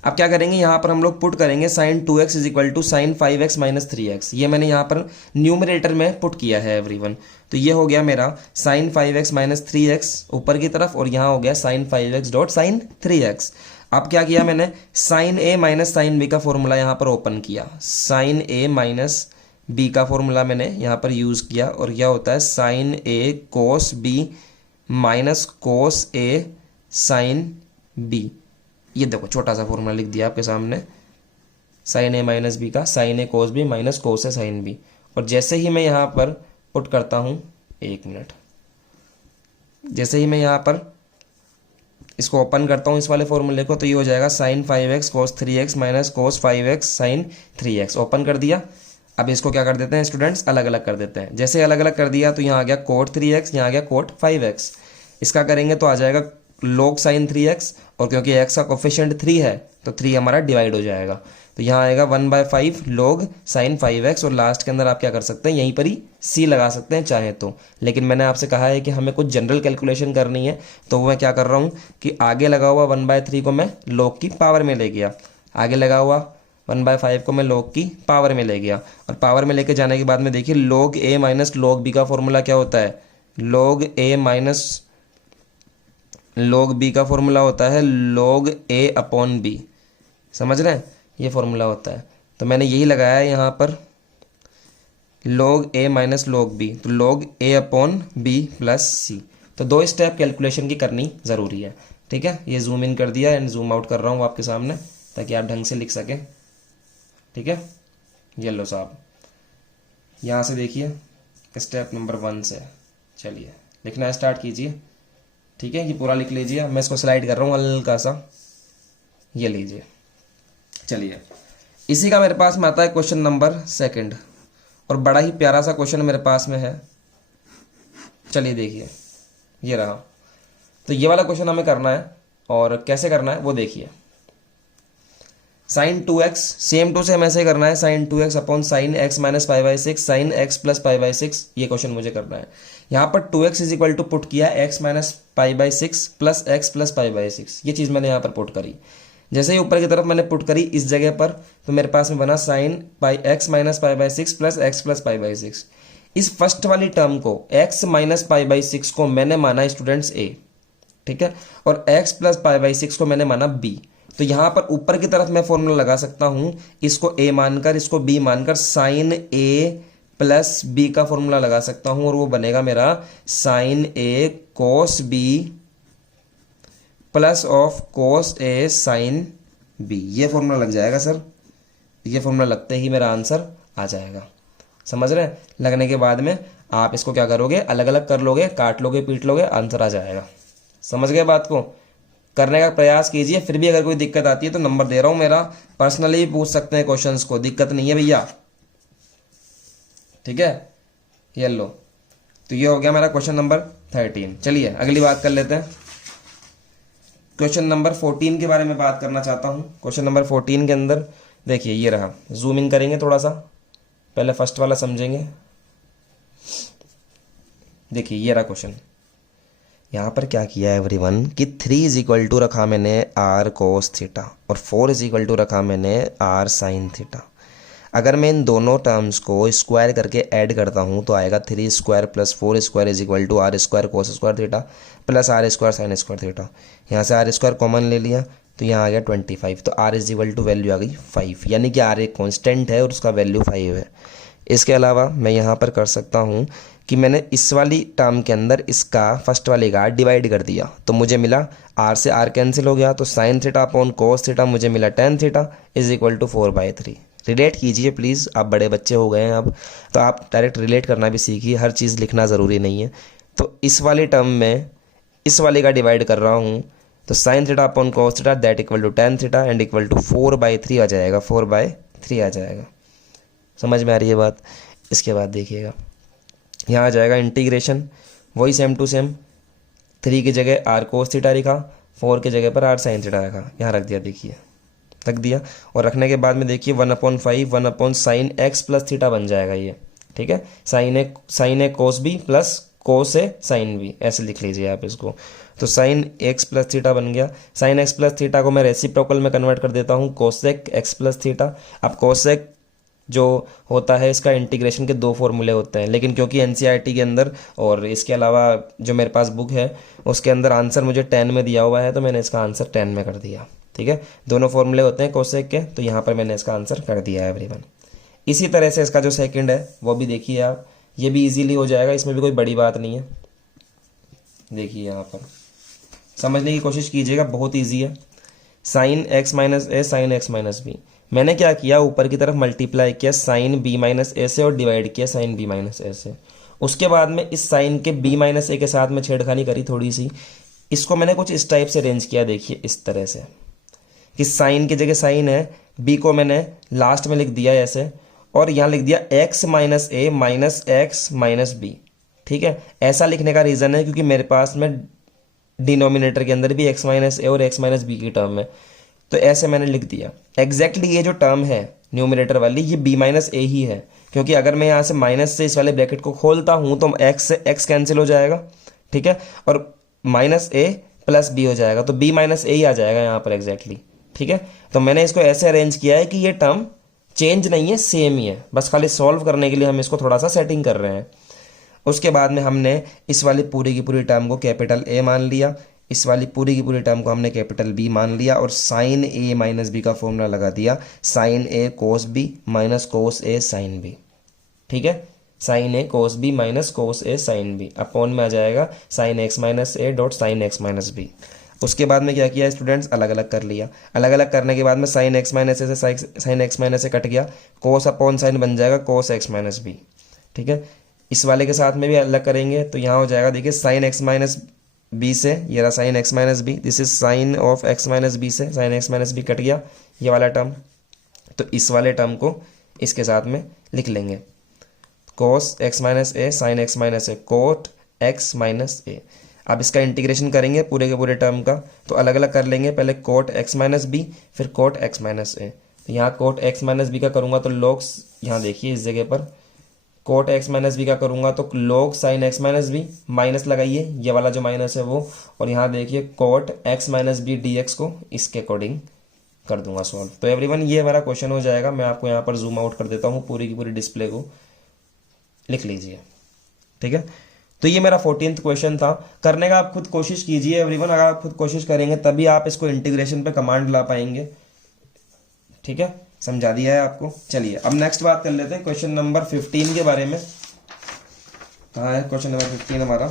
अब क्या करेंगे, यहाँ पर हम लोग पुट करेंगे sine 2x is equal to sine 5x minus 3x। ये मैंने यहाँ पर न्यूमरेटर में पुट किया है एवरीवन। तो ये हो गया मेरा साइन 5x माइनस 3x ऊपर की तरफ, और यहाँ हो गया sign 5x dot sine 3x। अब क्या किया मैंने, sine a minus sine b का फॉर्मूला यहाँ पर ओपन किया। साइन a माइनस b का फॉर्मूला मैंने यहाँ पर यूज़ किया, और क्या होता है sine a cos b minus cos a sine b। ये देखो छोटा सा फॉर्मूला लिख दिया आपके सामने, साइन a माइनस b का sine a cos b minus cos a sine b। और जैसे ही मैं यहाँ पर पुट करता हूँ, एक मिनट, जैसे ही मैं यहाँ पर इसको ओपन करता हूँ इस वाले फॉर्मूले को, तो ये हो जाएगा sine 5x cos 3x minus cos 5x sine 3x। Open कर दिया। अब इसको क्या कर देते हैं स्टूडेंट्स, अलग अलग कर देते हैं। जैसे अलग अलग कर दिया तो यहाँ आ गया कोट 3x, यहाँ आ गया कोट 5x। इसका करेंगे तो आ जाएगा लॉग साइन 3x, और क्योंकि x का कोफिशिएंट 3 है तो 3 हमारा डिवाइड हो जाएगा। तो यहाँ आएगा 1/5 log sin 5x, और लास्ट के अंदर आप क्या कर सकते हैं, यहीं पर ही c लगा सकते हैं चाहे तो। लेकिन मैंने आपसे कहा है कि हमें कुछ जनरल कैलकुलेशन करनी है, तो मैं क्या कर रहा हूँ कि आगे लगा हुआ 1/3 को मैं log की पावर में ले गया, आगे लगा हुआ 1/5 को मैं log की पावर में ले गया, और पावर में लेके जाने के बाद में देखिए log a minus log b का फॉर्मूला क्या होता है, log a minus log b का फॉर्मूला होता है log a अपॉन b। समझ रहे हैं, ये फॉर्मूला होता है। तो मैंने यही लगाया है यहाँ पर log a minus log b, तो log a upon b plus c। तो 2 स्टेप कैलकुलेशन की करनी ज़रूरी है, ठीक है। ये जूम इन कर दिया एंड जूम आउट कर रहा हूँ आपके सामने ताकि आप ढंग से लिख सकें, ठीक है। ये लो साहब, यहाँ से देखिए स्टेप नंबर 1 से, चलिए लिखना स्टार्ट कीजिए, ठीक है। ये पूरा लिख लीजिए, मैं इसको स्लाइड कर रहा हूँ हल्का सा, ये लीजिए। चलिए, इसी का मेरे पास में आता है क्वेश्चन नंबर 2, और बड़ा ही प्यारा सा क्वेश्चन मेरे पास में है। चलिए देखिए, ये रहा। तो ये वाला क्वेश्चन हमें करना है, और कैसे करना है वो देखिए। sin 2x same to same ऐसे करना है, sin 2x upon sin x minus 5/6 sin x plus 5/6, ये क्वेश्चन मुझे करना है। यहाँ पर 2x is equal to put किया x minus 5/6 plus x plus 5/6, ये चीज़ मैंने यहाँ पर पुट करी। जैसे ही ऊपर की तरफ मैंने पुट करी इस जगह पर, तो मेरे पास में बना sin x minus 5/6 plus x plus 5/6। इस फर्स्ट वाली टर्म को x माइनस 5/6 को मैंने माना स्टूडेंट्स a, ठीक है, और x प्लस 5/6 को मैंने माना b। तो यहाँ पर ऊपर की तरफ मैं फॉर्मूला लगा सकता हूँ, इसको a मानकर इसको b मानकर sin a प्लस b का फॉर्मूला लगा सकता हूँ, और वो बनेगा मेरा sin a cos b plus of cos a sin b। ये फॉर्मूला लग जाएगा सर, ये फॉर्मूला लगते ही मेरा आंसर आ जाएगा। समझ रहे हैं, लगने के बाद में आप इसको क्या करोगे, अलग अलग कर लोगे, काट लोगे, पीट लोगे, आंसर आ जाएगा। समझ गए बात को, करने का प्रयास कीजिए। फिर भी अगर कोई दिक्कत आती है तो नंबर दे रहा हूं मेरा, पर्सनली भी पूछ सकते हैं क्वेश्चंस को, दिक्कत नहीं है भैया, ठीक है। ये लो, तो ये हो गया मेरा क्वेश्चन नंबर 13। चलिए अगली बात कर लेते हैं, क्वेश्चन नंबर 14 के बारे में बात करना चाहता हूं। क्वेश्चन नंबर 14 के अंदर देखिए ये रहा, जूम इन करेंगे थोड़ा सा, पहले फर्स्ट वाला समझेंगे। देखिए ये रहा क्वेश्चन, यहाँ पर क्या किया है एवरीवन कि 3 इज इक्वल टू रखा मैंने r cos थीटा, और 4 इज इक्वल टू रखा मैंने r sin थीटा। अगर मैं इन दोनों टर्म्स को स्क्वायर करके ऐड करता हूँ तो आएगा 3 square plus 4 square is equal to r square cos square theta plus r square sin square theta. यहाँ से r स्क्वायर कॉमन ले लिया तो यहाँ आ गया 25, तो r is equal to value आ गई 5, यानी कि r एक कॉन्स्टेंट है और उसका वैल्यू 5 है। इसके अलावा मैं यहाँ पर कर सकता हूँ कि मैंने इस वाली टर्म के अंदर इसका फर्स्ट वाले का डिवाइड कर दिया, तो मुझे मिला r से r कैंसिल हो गया, तो sin theta upon cos theta मुझे मिला tan theta is equal to 4/3। Relate कीजिए प्लीज़, आप बड़े बच्चे हो गए हैं अब, तो आप डायरेक्ट रिलेट करना भी सीखिए, हर चीज़ लिखना ज़रूरी नहीं है। तो इस वाली टर्म में इस वाले का डिवाइड कर रहा हूँ, तो sin theta upon cos theta that equal to tan theta and equal to 4/3 आ जाएगा, 4/3 आ जाएगा। समझ में आ रही है बात। इसके बाद देखिएगा यहाँ आ जाएगा इंटीग्रेशन, वही सेम टू सेम, 3 की जगह r cos थीटा लिखा, 4 की जगह पर r sin थीटा रखा, यहाँ रख दिया, देखिए रख दिया। और रखने के बाद में देखिए 1/5 1/sin x प्लस थीटा बन जाएगा ये, ठीक है। sin a cos b plus cos a sin b, ऐसे लिख लीजिए आप इसको। तो sin x प्लस थीटा बन गया, sin x प्लस थीटा को मैं रेसिप्रोकल में कन्वर्ट कर देता हूँ cosec x प्लस थीटा। अब cosec जो होता है इसका इंटीग्रेशन के 2 फॉर्मूले होते हैं, लेकिन क्योंकि एनसीईआरटी के अंदर और इसके अलावा जो मेरे पास बुक है उसके अंदर आंसर मुझे 10 में दिया हुआ है, तो मैंने इसका आंसर 10 में कर दिया, ठीक है। दोनों फॉर्मूले होते हैं कोसेक के, तो यहाँ पर मैंने इसका आंसर कर दिया है एवरीवन। इसी तरह से इसका जो सेकंड है वो भी देखिए आप, ये भी इजीली हो जाएगा, इसमें भी कोई बड़ी बात नहीं है। देखिए यहाँ पर समझने की कोशिश कीजिएगा, बहुत ईजी है। sin x minus A sign x minus B, मैंने क्या किया, ऊपर की तरफ मल्टीप्लाई किया sin b माइनस ए से और डिवाइड किया sin b माइनस ए से। उसके बाद में इस साइन के b माइनस ए के साथ में छेड़खानी करी थोड़ी सी, इसको मैंने कुछ इस टाइप से अरेंज किया, देखिए इस तरह से कि साइन की जगह साइन है, b को मैंने लास्ट में लिख दिया ऐसे, और यहाँ लिख दिया x माइनस ए माइनस एक्स माइनस बी, ठीक है। ऐसा लिखने का रीज़न है क्योंकि मेरे पास में डिनोमिनेटर के अंदर भी x माइनस ए और x माइनस बी की टर्म है, तो ऐसे मैंने लिख दिया। एग्जैक्टली ये जो टर्म है न्यूमरेटर वाली, ये b माइनस ए ही है, क्योंकि अगर मैं यहाँ से माइनस से इस वाले ब्रैकेट को खोलता हूँ तो x से x कैंसिल हो जाएगा, ठीक है, और माइनस ए प्लस बी हो जाएगा, तो b माइनस ए ही आ जाएगा यहाँ पर एग्जैक्टली, ठीक है। तो मैंने इसको ऐसे अरेंज किया है कि ये टर्म चेंज नहीं है, सेम ही है, बस खाली सॉल्व करने के लिए हम इसको थोड़ा सा सेटिंग कर रहे हैं। उसके बाद में हमने इस वाली पूरी की पूरी टर्म को कैपिटल ए मान लिया, इस वाली पूरी की पूरी टर्म को हमने कैपिटल बी मान लिया, और साइन ए माइनस बी का फॉर्मूला लगा दिया, sine A cos B minus cos A sine B, ठीक है। Sine A cos B minus cos A sine B upon में आ जाएगा sine x minus A dot sine x minus B. उसके बाद में क्या किया स्टूडेंट्स, अलग अलग कर लिया। अलग अलग करने के बाद में साइन एक्स माइनस ए से साइन एक्स माइनस ए कट गया, कोस अपॉन साइन बन जाएगा कोस एक्स माइनस बी, ठीक है। इस वाले के साथ में भी अलग करेंगे तो यहाँ हो जाएगा, देखिए साइन एक्स माइनस बी से ये रहा sine x minus b, this is sine of x minus b से sine x minus b cut गया ये वाला टर्म, तो इस वाले टर्म को इसके साथ में लिख लेंगे, कोस x minus A sign x minus A coat x minus ए। अब इसका इंटीग्रेशन करेंगे पूरे के पूरे टर्म का, तो अलग अलग कर लेंगे, पहले कोट एक्स माइनस बी फिर कोट एक्स माइनस ए। तो यहाँ कोट एक्स माइनस बी का करूँगा तो लॉग्स, यहाँ देखिए इस जगह पर कोट एक्स माइनस बी का करूँगा तो log sine x minus B, minus लगाइए ये वाला जो माइनस है वो, और यहाँ देखिए cot x minus B d x को इसके अकॉर्डिंग कर दूंगा सॉल्व। तो एवरीवन ये हमारा क्वेश्चन हो जाएगा। मैं आपको यहाँ पर जूम आउट कर देता हूँ, पूरी की पूरी डिस्प्ले को लिख लीजिए, ठीक है। तो ये मेरा 14th क्वेश्चन था। करने का आप खुद कोशिश कीजिए एवरीवन, अगर आप खुद कोशिश करेंगे तभी आप इसको इंटीग्रेशन पे कमांड ला पाएंगे, ठीक है। समझा दिया है आपको। चलिए अब नेक्स्ट बात कर लेते हैं क्वेश्चन नंबर 15 के बारे में। कहाँ है क्वेश्चन नंबर 15 हमारा?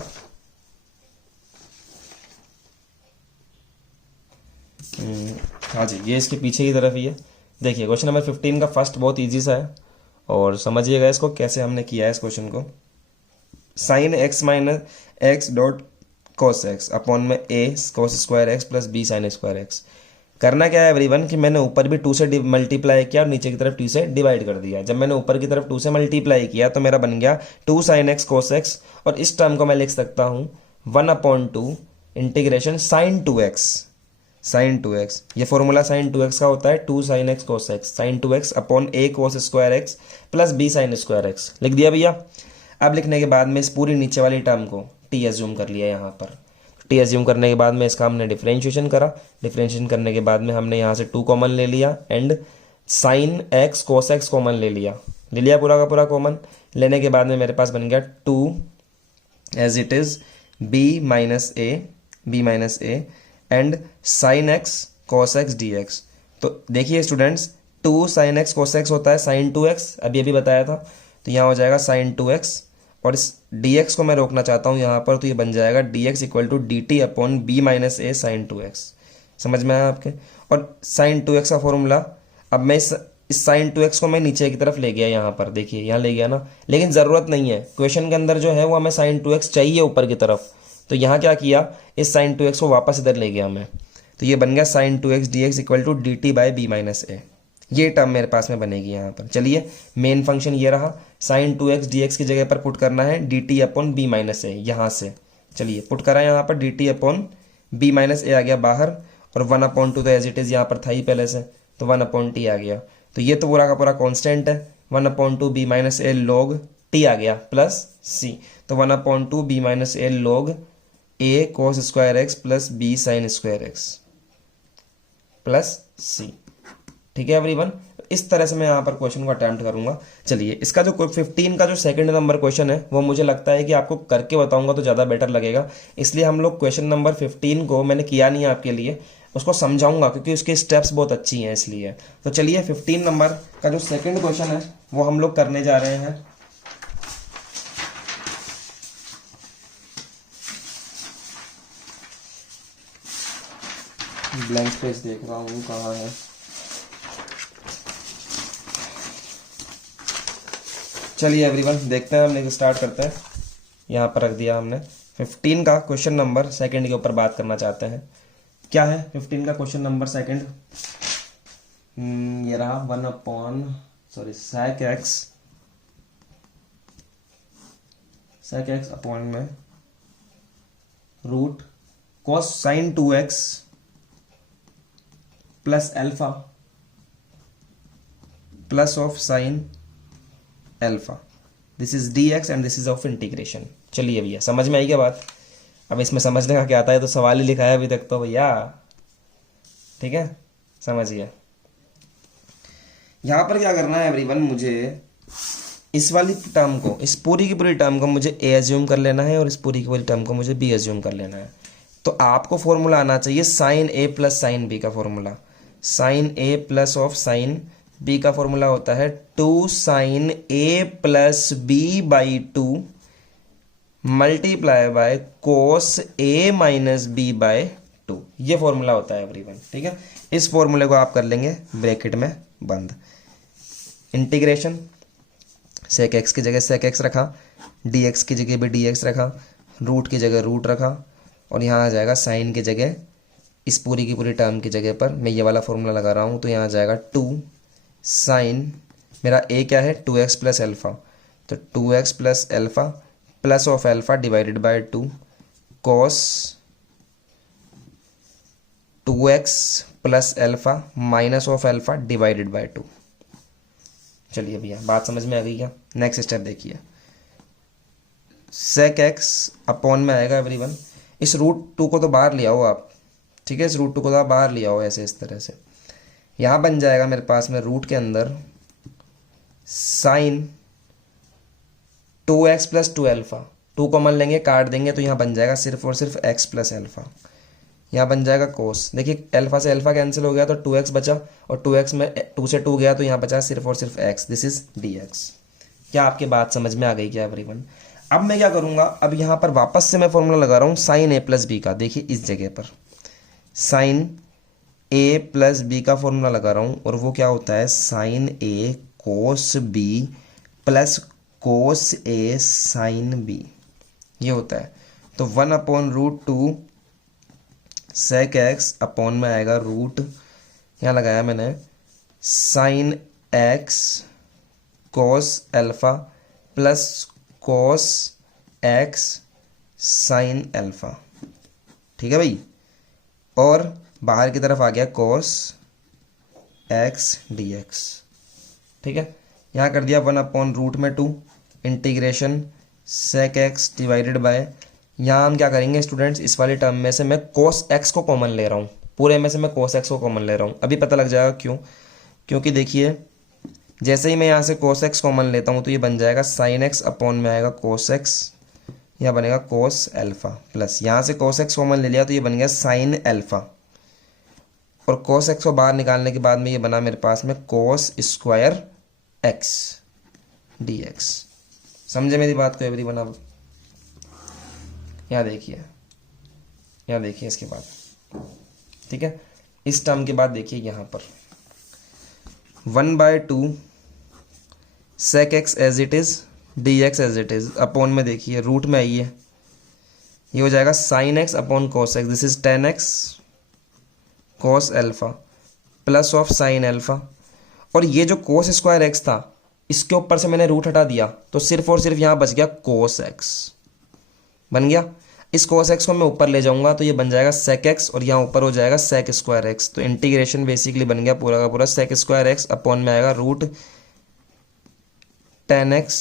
हाँ जी, ये इसके पीछे की तरफ ही है। देखिए क्वेश्चन नंबर 15 का फर्स्ट बहुत इजी सा है, और समझिएगा इसको कैसे हमने किया है इस क्वेश्चन को। Sine x minus x dot cos x upon में a cos square x plus b sine square x. करना क्या है एवरीवन कि मैंने ऊपर भी 2 से मल्टीप्लाई किया और नीचे की तरफ 2 से डिवाइड कर दिया। जब मैंने ऊपर की तरफ 2 से मल्टीप्लाई किया तो मेरा बन गया 2 साइन एक्स कोस एक्स, और इस टर्म को मैं लिख सकता हूँ 1/2 integration sign 2x, sign 2x। ये फॉर्मूला साइन 2x का होता है 2 sine x cos x, sine 2x upon a cos square x plus b sine square x. लिख दिया भैया। अब लिखने के बाद में इस पूरी नीचे वाली टर्म को टी एज्यूम कर लिया यहाँ पर। टी एज्यूम करने के बाद में इसका हमने डिफरेंशिएशन करा। डिफरेंशिएशन करने के बाद में हमने यहाँ से 2 कॉमन ले लिया and sine x cos x common ले लिया पूरा का पूरा कॉमन। लेने के बाद में मेरे पास बन गया 2 as it is B minus A and sine x cos x d x. तो देखिए students 2 sine x cos x होता है साइन 2x, अभी बताया था। तो यहाँ हो जाएगा साइन 2x, और इस dx को मैं रोकना चाहता हूँ यहाँ पर, तो ये बन जाएगा dx equal to d t upon B minus A sine 2x। समझ में आया आपके? और साइन 2x का फॉर्मूला, अब मैं इस साइन 2x को मैं नीचे की तरफ ले गया यहाँ पर, देखिए यहाँ ले गया ना, लेकिन ज़रूरत नहीं है, क्वेश्चन के अंदर जो है वो हमें साइन 2x चाहिए ऊपर की तरफ। तो यहाँ क्या किया, इस साइन 2x को वापस इधर ले गया मैं, तो ये बन गया sine 2x dx equal to d t by b minus a. ये टर्म मेरे पास में बनेगी यहाँ पर। चलिए मेन फंक्शन ये रहा, साइन 2x dx की जगह पर पुट करना है d t upon B minus a यहाँ से। चलिए पुट करा यहाँ पर, d t upon B minus a आ गया बाहर, और 1/2 तो एज इट इज़ यहाँ पर था ही पहले से, तो 1/t आ गया। तो ये तो पूरा का पूरा कॉन्स्टेंट है, 1/2 b minus a log t आ गया प्लस सी, तो 1/2 b minus a log a cos square x plus b sine square x plus c. ठीक है एवरीवन, इस तरह से मैं यहाँ पर क्वेश्चन को अटेम्प्ट करूंगा। चलिए इसका जो 15 का जो सेकंड नंबर क्वेश्चन है वो मुझे लगता है कि आपको करके बताऊंगा तो ज़्यादा बेटर लगेगा, इसलिए हम लोग क्वेश्चन नंबर 15 को मैंने किया नहीं है आपके लिए, उसको समझाऊंगा क्योंकि उसके स्टेप्स बहुत अच्छी हैं इसलिए। तो चलिए 15 नंबर का जो सेकेंड क्वेश्चन है वो हम लोग करने जा रहे हैं। ब्लैंक स्पेस देख रहा हूँ कहाँ है। चलिए एवरीवन देखते हैं, हम लेके स्टार्ट करते हैं। यहाँ पर रख दिया हमने 15 का क्वेश्चन नंबर सेकंड के ऊपर बात करना चाहते हैं। क्या है 15 का क्वेश्चन नंबर सेकंड? ये रहा sec x अपॉन में root cos sin 2x plus alpha plus of sine alpha, this is d x and this is of integration. चलिए भैया समझ में आई क्या बात? अब इसमें समझने का क्या आता है, तो सवाल ही लिखा है अभी तक तो भैया, ठीक है समझिए। यहां पर क्या करना है एवरीवन, मुझे इस वाली टर्म को, इस पूरी की पूरी टर्म को मुझे ए एज्यूम कर लेना है और इस पूरी की पूरी टर्म को मुझे बी एज्यूम कर लेना है। तो आपको फॉर्मूला आना चाहिए sine A plus sine B का formula. Sine A plus of sine B का फॉर्मूला होता है 2 sine A plus B by 2 multiply by cos A minus B by 2। ये फॉर्मूला होता है एवरीवन, ठीक है। इस फॉर्मूले को आप कर लेंगे ब्रैकेट में बंद। इंटीग्रेशन, सेक एक्स की जगह सेक एक्स रखा, डी एक्स की जगह भी डी एक्स रखा, रूट की जगह रूट रखा, और यहाँ आ जाएगा साइन की जगह, इस पूरी की पूरी टर्म की जगह पर मैं ये वाला फॉर्मूला लगा रहा हूँ, तो यहाँ आ जाएगा 2 साइन, मेरा ए क्या है 2x प्लस एल्फा, तो 2x plus alpha plus of alpha divided by 2 cos 2x plus alpha minus of alpha divided by 2। चलिए भैया बात समझ में आ गई क्या? नेक्स्ट स्टेप देखिए, सेक एक्स अपॉन में आएगा एवरीवन, इस रूट 2 को तो बाहर ले आओ आप, ठीक है, इस रूट 2 को तो आप बाहर ले आओ ऐसे इस तरह से। यहाँ बन जाएगा मेरे पास में रूट के अंदर sign 2x plus 2 alpha, 2 common लेंगे काट देंगे तो यहाँ बन जाएगा सिर्फ और सिर्फ x प्लस एल्फा। यहाँ बन जाएगा कोस, देखिए एल्फा से एल्फा कैंसिल हो गया तो 2x बचा, और 2x में 2 से 2 गया तो यहाँ बचा सिर्फ और सिर्फ x, दिस इज dx। क्या आपकी बात समझ में आ गई क्या एवरीवन? अब मैं क्या करूँगा, अब यहाँ पर वापस से मैं फॉर्मूला लगा रहा हूँ साइन ए प्लस बी का। देखिए इस जगह पर साइन ए प्लस बी का फॉर्मूला लगा रहा हूँ, और वो क्या होता है sine A cos B plus cos A sine B, ये होता है। तो 1/√2 सेक एक्स अपॉन में आएगा रूट, यहाँ लगाया मैंने sign x cos alpha plus cos x sine alpha, ठीक है भाई, और बाहर की तरफ आ गया कोस एक्स डी एक्स, ठीक है। यहाँ कर दिया 1/√2 integration sec x divided by, यहाँ हम क्या करेंगे स्टूडेंट्स, इस वाली टर्म में से मैं कोस एक्स को कॉमन ले रहा हूँ, पूरे में से मैं कोस एक्स को कॉमन ले रहा हूँ। अभी पता लग जाएगा क्यों, क्योंकि देखिए जैसे ही मैं यहाँ से कोस एक्स कॉमन लेता हूँ तो ये बन जाएगा साइन एक्स अपॉन में आएगा कोस एक्स, यहाँ बनेगा कोस एल्फा, प्लस यहाँ से कोस एक्स कॉमन ले लिया तो ये बन गया साइन एल्फा, और कोस एक्स को बाहर निकालने के बाद में ये बना मेरे पास में कोस स्क्वायर एक्स डी एक्स। समझे मेरी बात को एवरीवन? अब यहाँ देखिए, यहाँ देखिए इसके बाद, ठीक है, इस टर्म के बाद देखिए यहाँ पर 1/2 sec x as it is d x as it is upon में देखिए रूट में आइए, ये हो जाएगा sine x upon cos x, this is tan x cos alpha plus of sine alpha, और ये जो कोस स्क्वायर एक्स था इसके ऊपर से मैंने रूट हटा दिया तो सिर्फ और सिर्फ यहाँ बच गया कोस एक्स बन गया। इस कोस एक्स को मैं ऊपर ले जाऊंगा तो ये बन जाएगा सेक एक्स, और यहाँ ऊपर हो जाएगा सेक स्क्वायर एक्स, तो इंटीग्रेशन बेसिकली बन गया पूरा का पूरा सेक स्क्वायर एक्स अपॉन में आएगा root 10x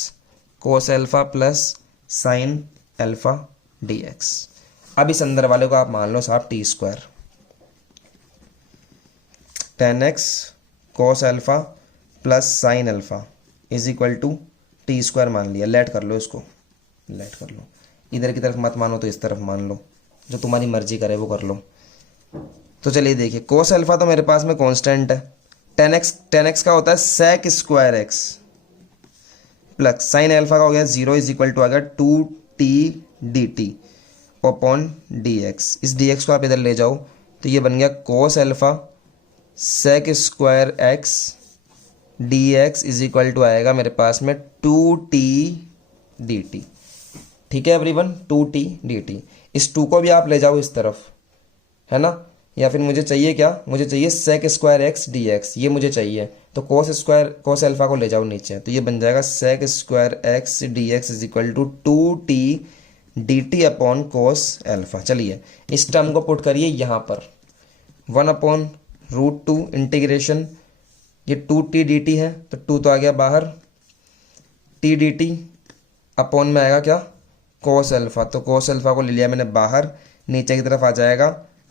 cos alpha plus sine alpha d x. अब इस अंदर वाले को आप मान लो साहब T square, 10x cos alpha plus sine alpha is equal to T square मान लिया। लेट कर लो इसको, लेट कर लो, इधर की तरफ मत मानो तो इस तरफ मान लो, जो तुम्हारी मर्जी करे वो कर लो। तो चलिए देखिए कोस एल्फा तो मेरे पास में कांस्टेंट है, 10x का होता है sec square x plus sine alpha का हो गया 0 इज इक्वल टू आ गया 2t dt अपॉन dx। इस dx को आप इधर ले जाओ तो ये बन गया cos alpha sec square x dx is equal to आएगा मेरे पास में 2t dt। ठीक है एवरीवन, 2t dt। इस 2 को भी आप ले जाओ इस तरफ, है ना, या फिर मुझे चाहिए क्या, मुझे चाहिए sec square x d x, ये मुझे चाहिए, तो कोस एल्फा को ले जाओ नीचे, तो ये बन जाएगा sec square x d x is equal to 2t dt upon cos alpha. चलिए इस टर्म को पुट करिए यहाँ पर, 1/√2 √2 इंटीग्रेशन, ये 2t dt है तो 2 तो आ गया बाहर, t dt अपॉन में आएगा क्या, cos अल्फा, तो cos अल्फा को ले लिया मैंने बाहर, नीचे की तरफ आ जाएगा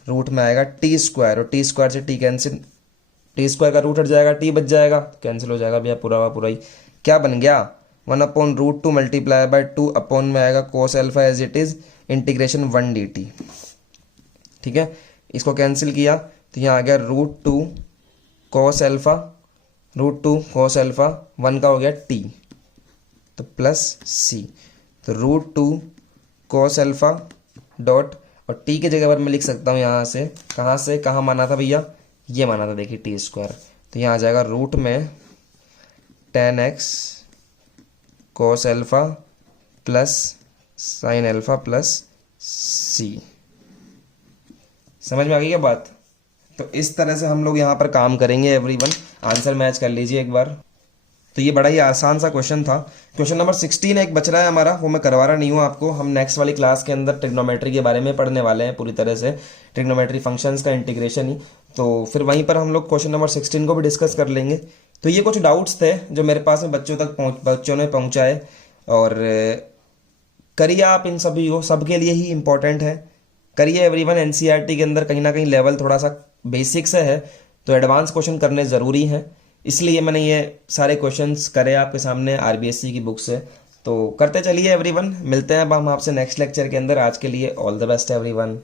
रूट में आएगा टी स्क्वायर, और टी स्क्वायर से टी कैंसिल, टी स्क्वायर का रूट हट जाएगा, टी बच जाएगा, कैंसिल हो जाएगा भैया पूरा पूरा ही। क्या बन गया, 1/√2 मल्टीप्लाई बाय 2 अपॉन में आएगा cos alpha as it is integration 1 dt। ठीक है, इसको कैंसिल किया तो यहाँ आ गया √2 cos अल्फा, √2 cos अल्फा 1 का हो गया t, तो प्लस c, तो √2 cos अल्फा डॉट, और t की जगह पर मैं लिख सकता हूँ यहाँ से कहाँ माना था भैया, ये माना था, देखिए टी स्क्वायर, तो यहाँ आ जाएगा रूट में tan x cos alpha plus sin alpha plus c। समझ में आ गई क्या बात। तो इस तरह से हम लोग यहाँ पर काम करेंगे एवरीवन, आंसर मैच कर लीजिए एक बार। तो ये बड़ा ही आसान सा क्वेश्चन था। क्वेश्चन नंबर 16 एक बच रहा है हमारा, वो मैं करवा रहा नहीं हूँ आपको, हम नेक्स्ट वाली क्लास के अंदर ट्रिग्नोमेट्री के बारे में पढ़ने वाले हैं पूरी तरह से, ट्रिग्नोमेट्री फंक्शंस का इंटीग्रेशन ही, तो फिर वहीं पर हम लोग क्वेश्चन नंबर 16 को भी डिस्कस कर लेंगे। तो ये कुछ डाउट्स थे जो मेरे पास में बच्चों ने पहुँचाए, और करिए आप इन सभी को, सबके लिए ही इम्पोर्टेंट है, करिए एवरीवन। एनसीईआरटी के अंदर कहीं ना कहीं लेवल थोड़ा सा बेसिक से है, तो एडवांस क्वेश्चन करने ज़रूरी हैं, इसलिए मैंने ये सारे क्वेश्चंस करे आपके सामने आरबीएससी की बुक से। तो करते चलिए एवरीवन, मिलते हैं अब हम आपसे नेक्स्ट लेक्चर के अंदर। आज के लिए ऑल द बेस्ट एवरीवन।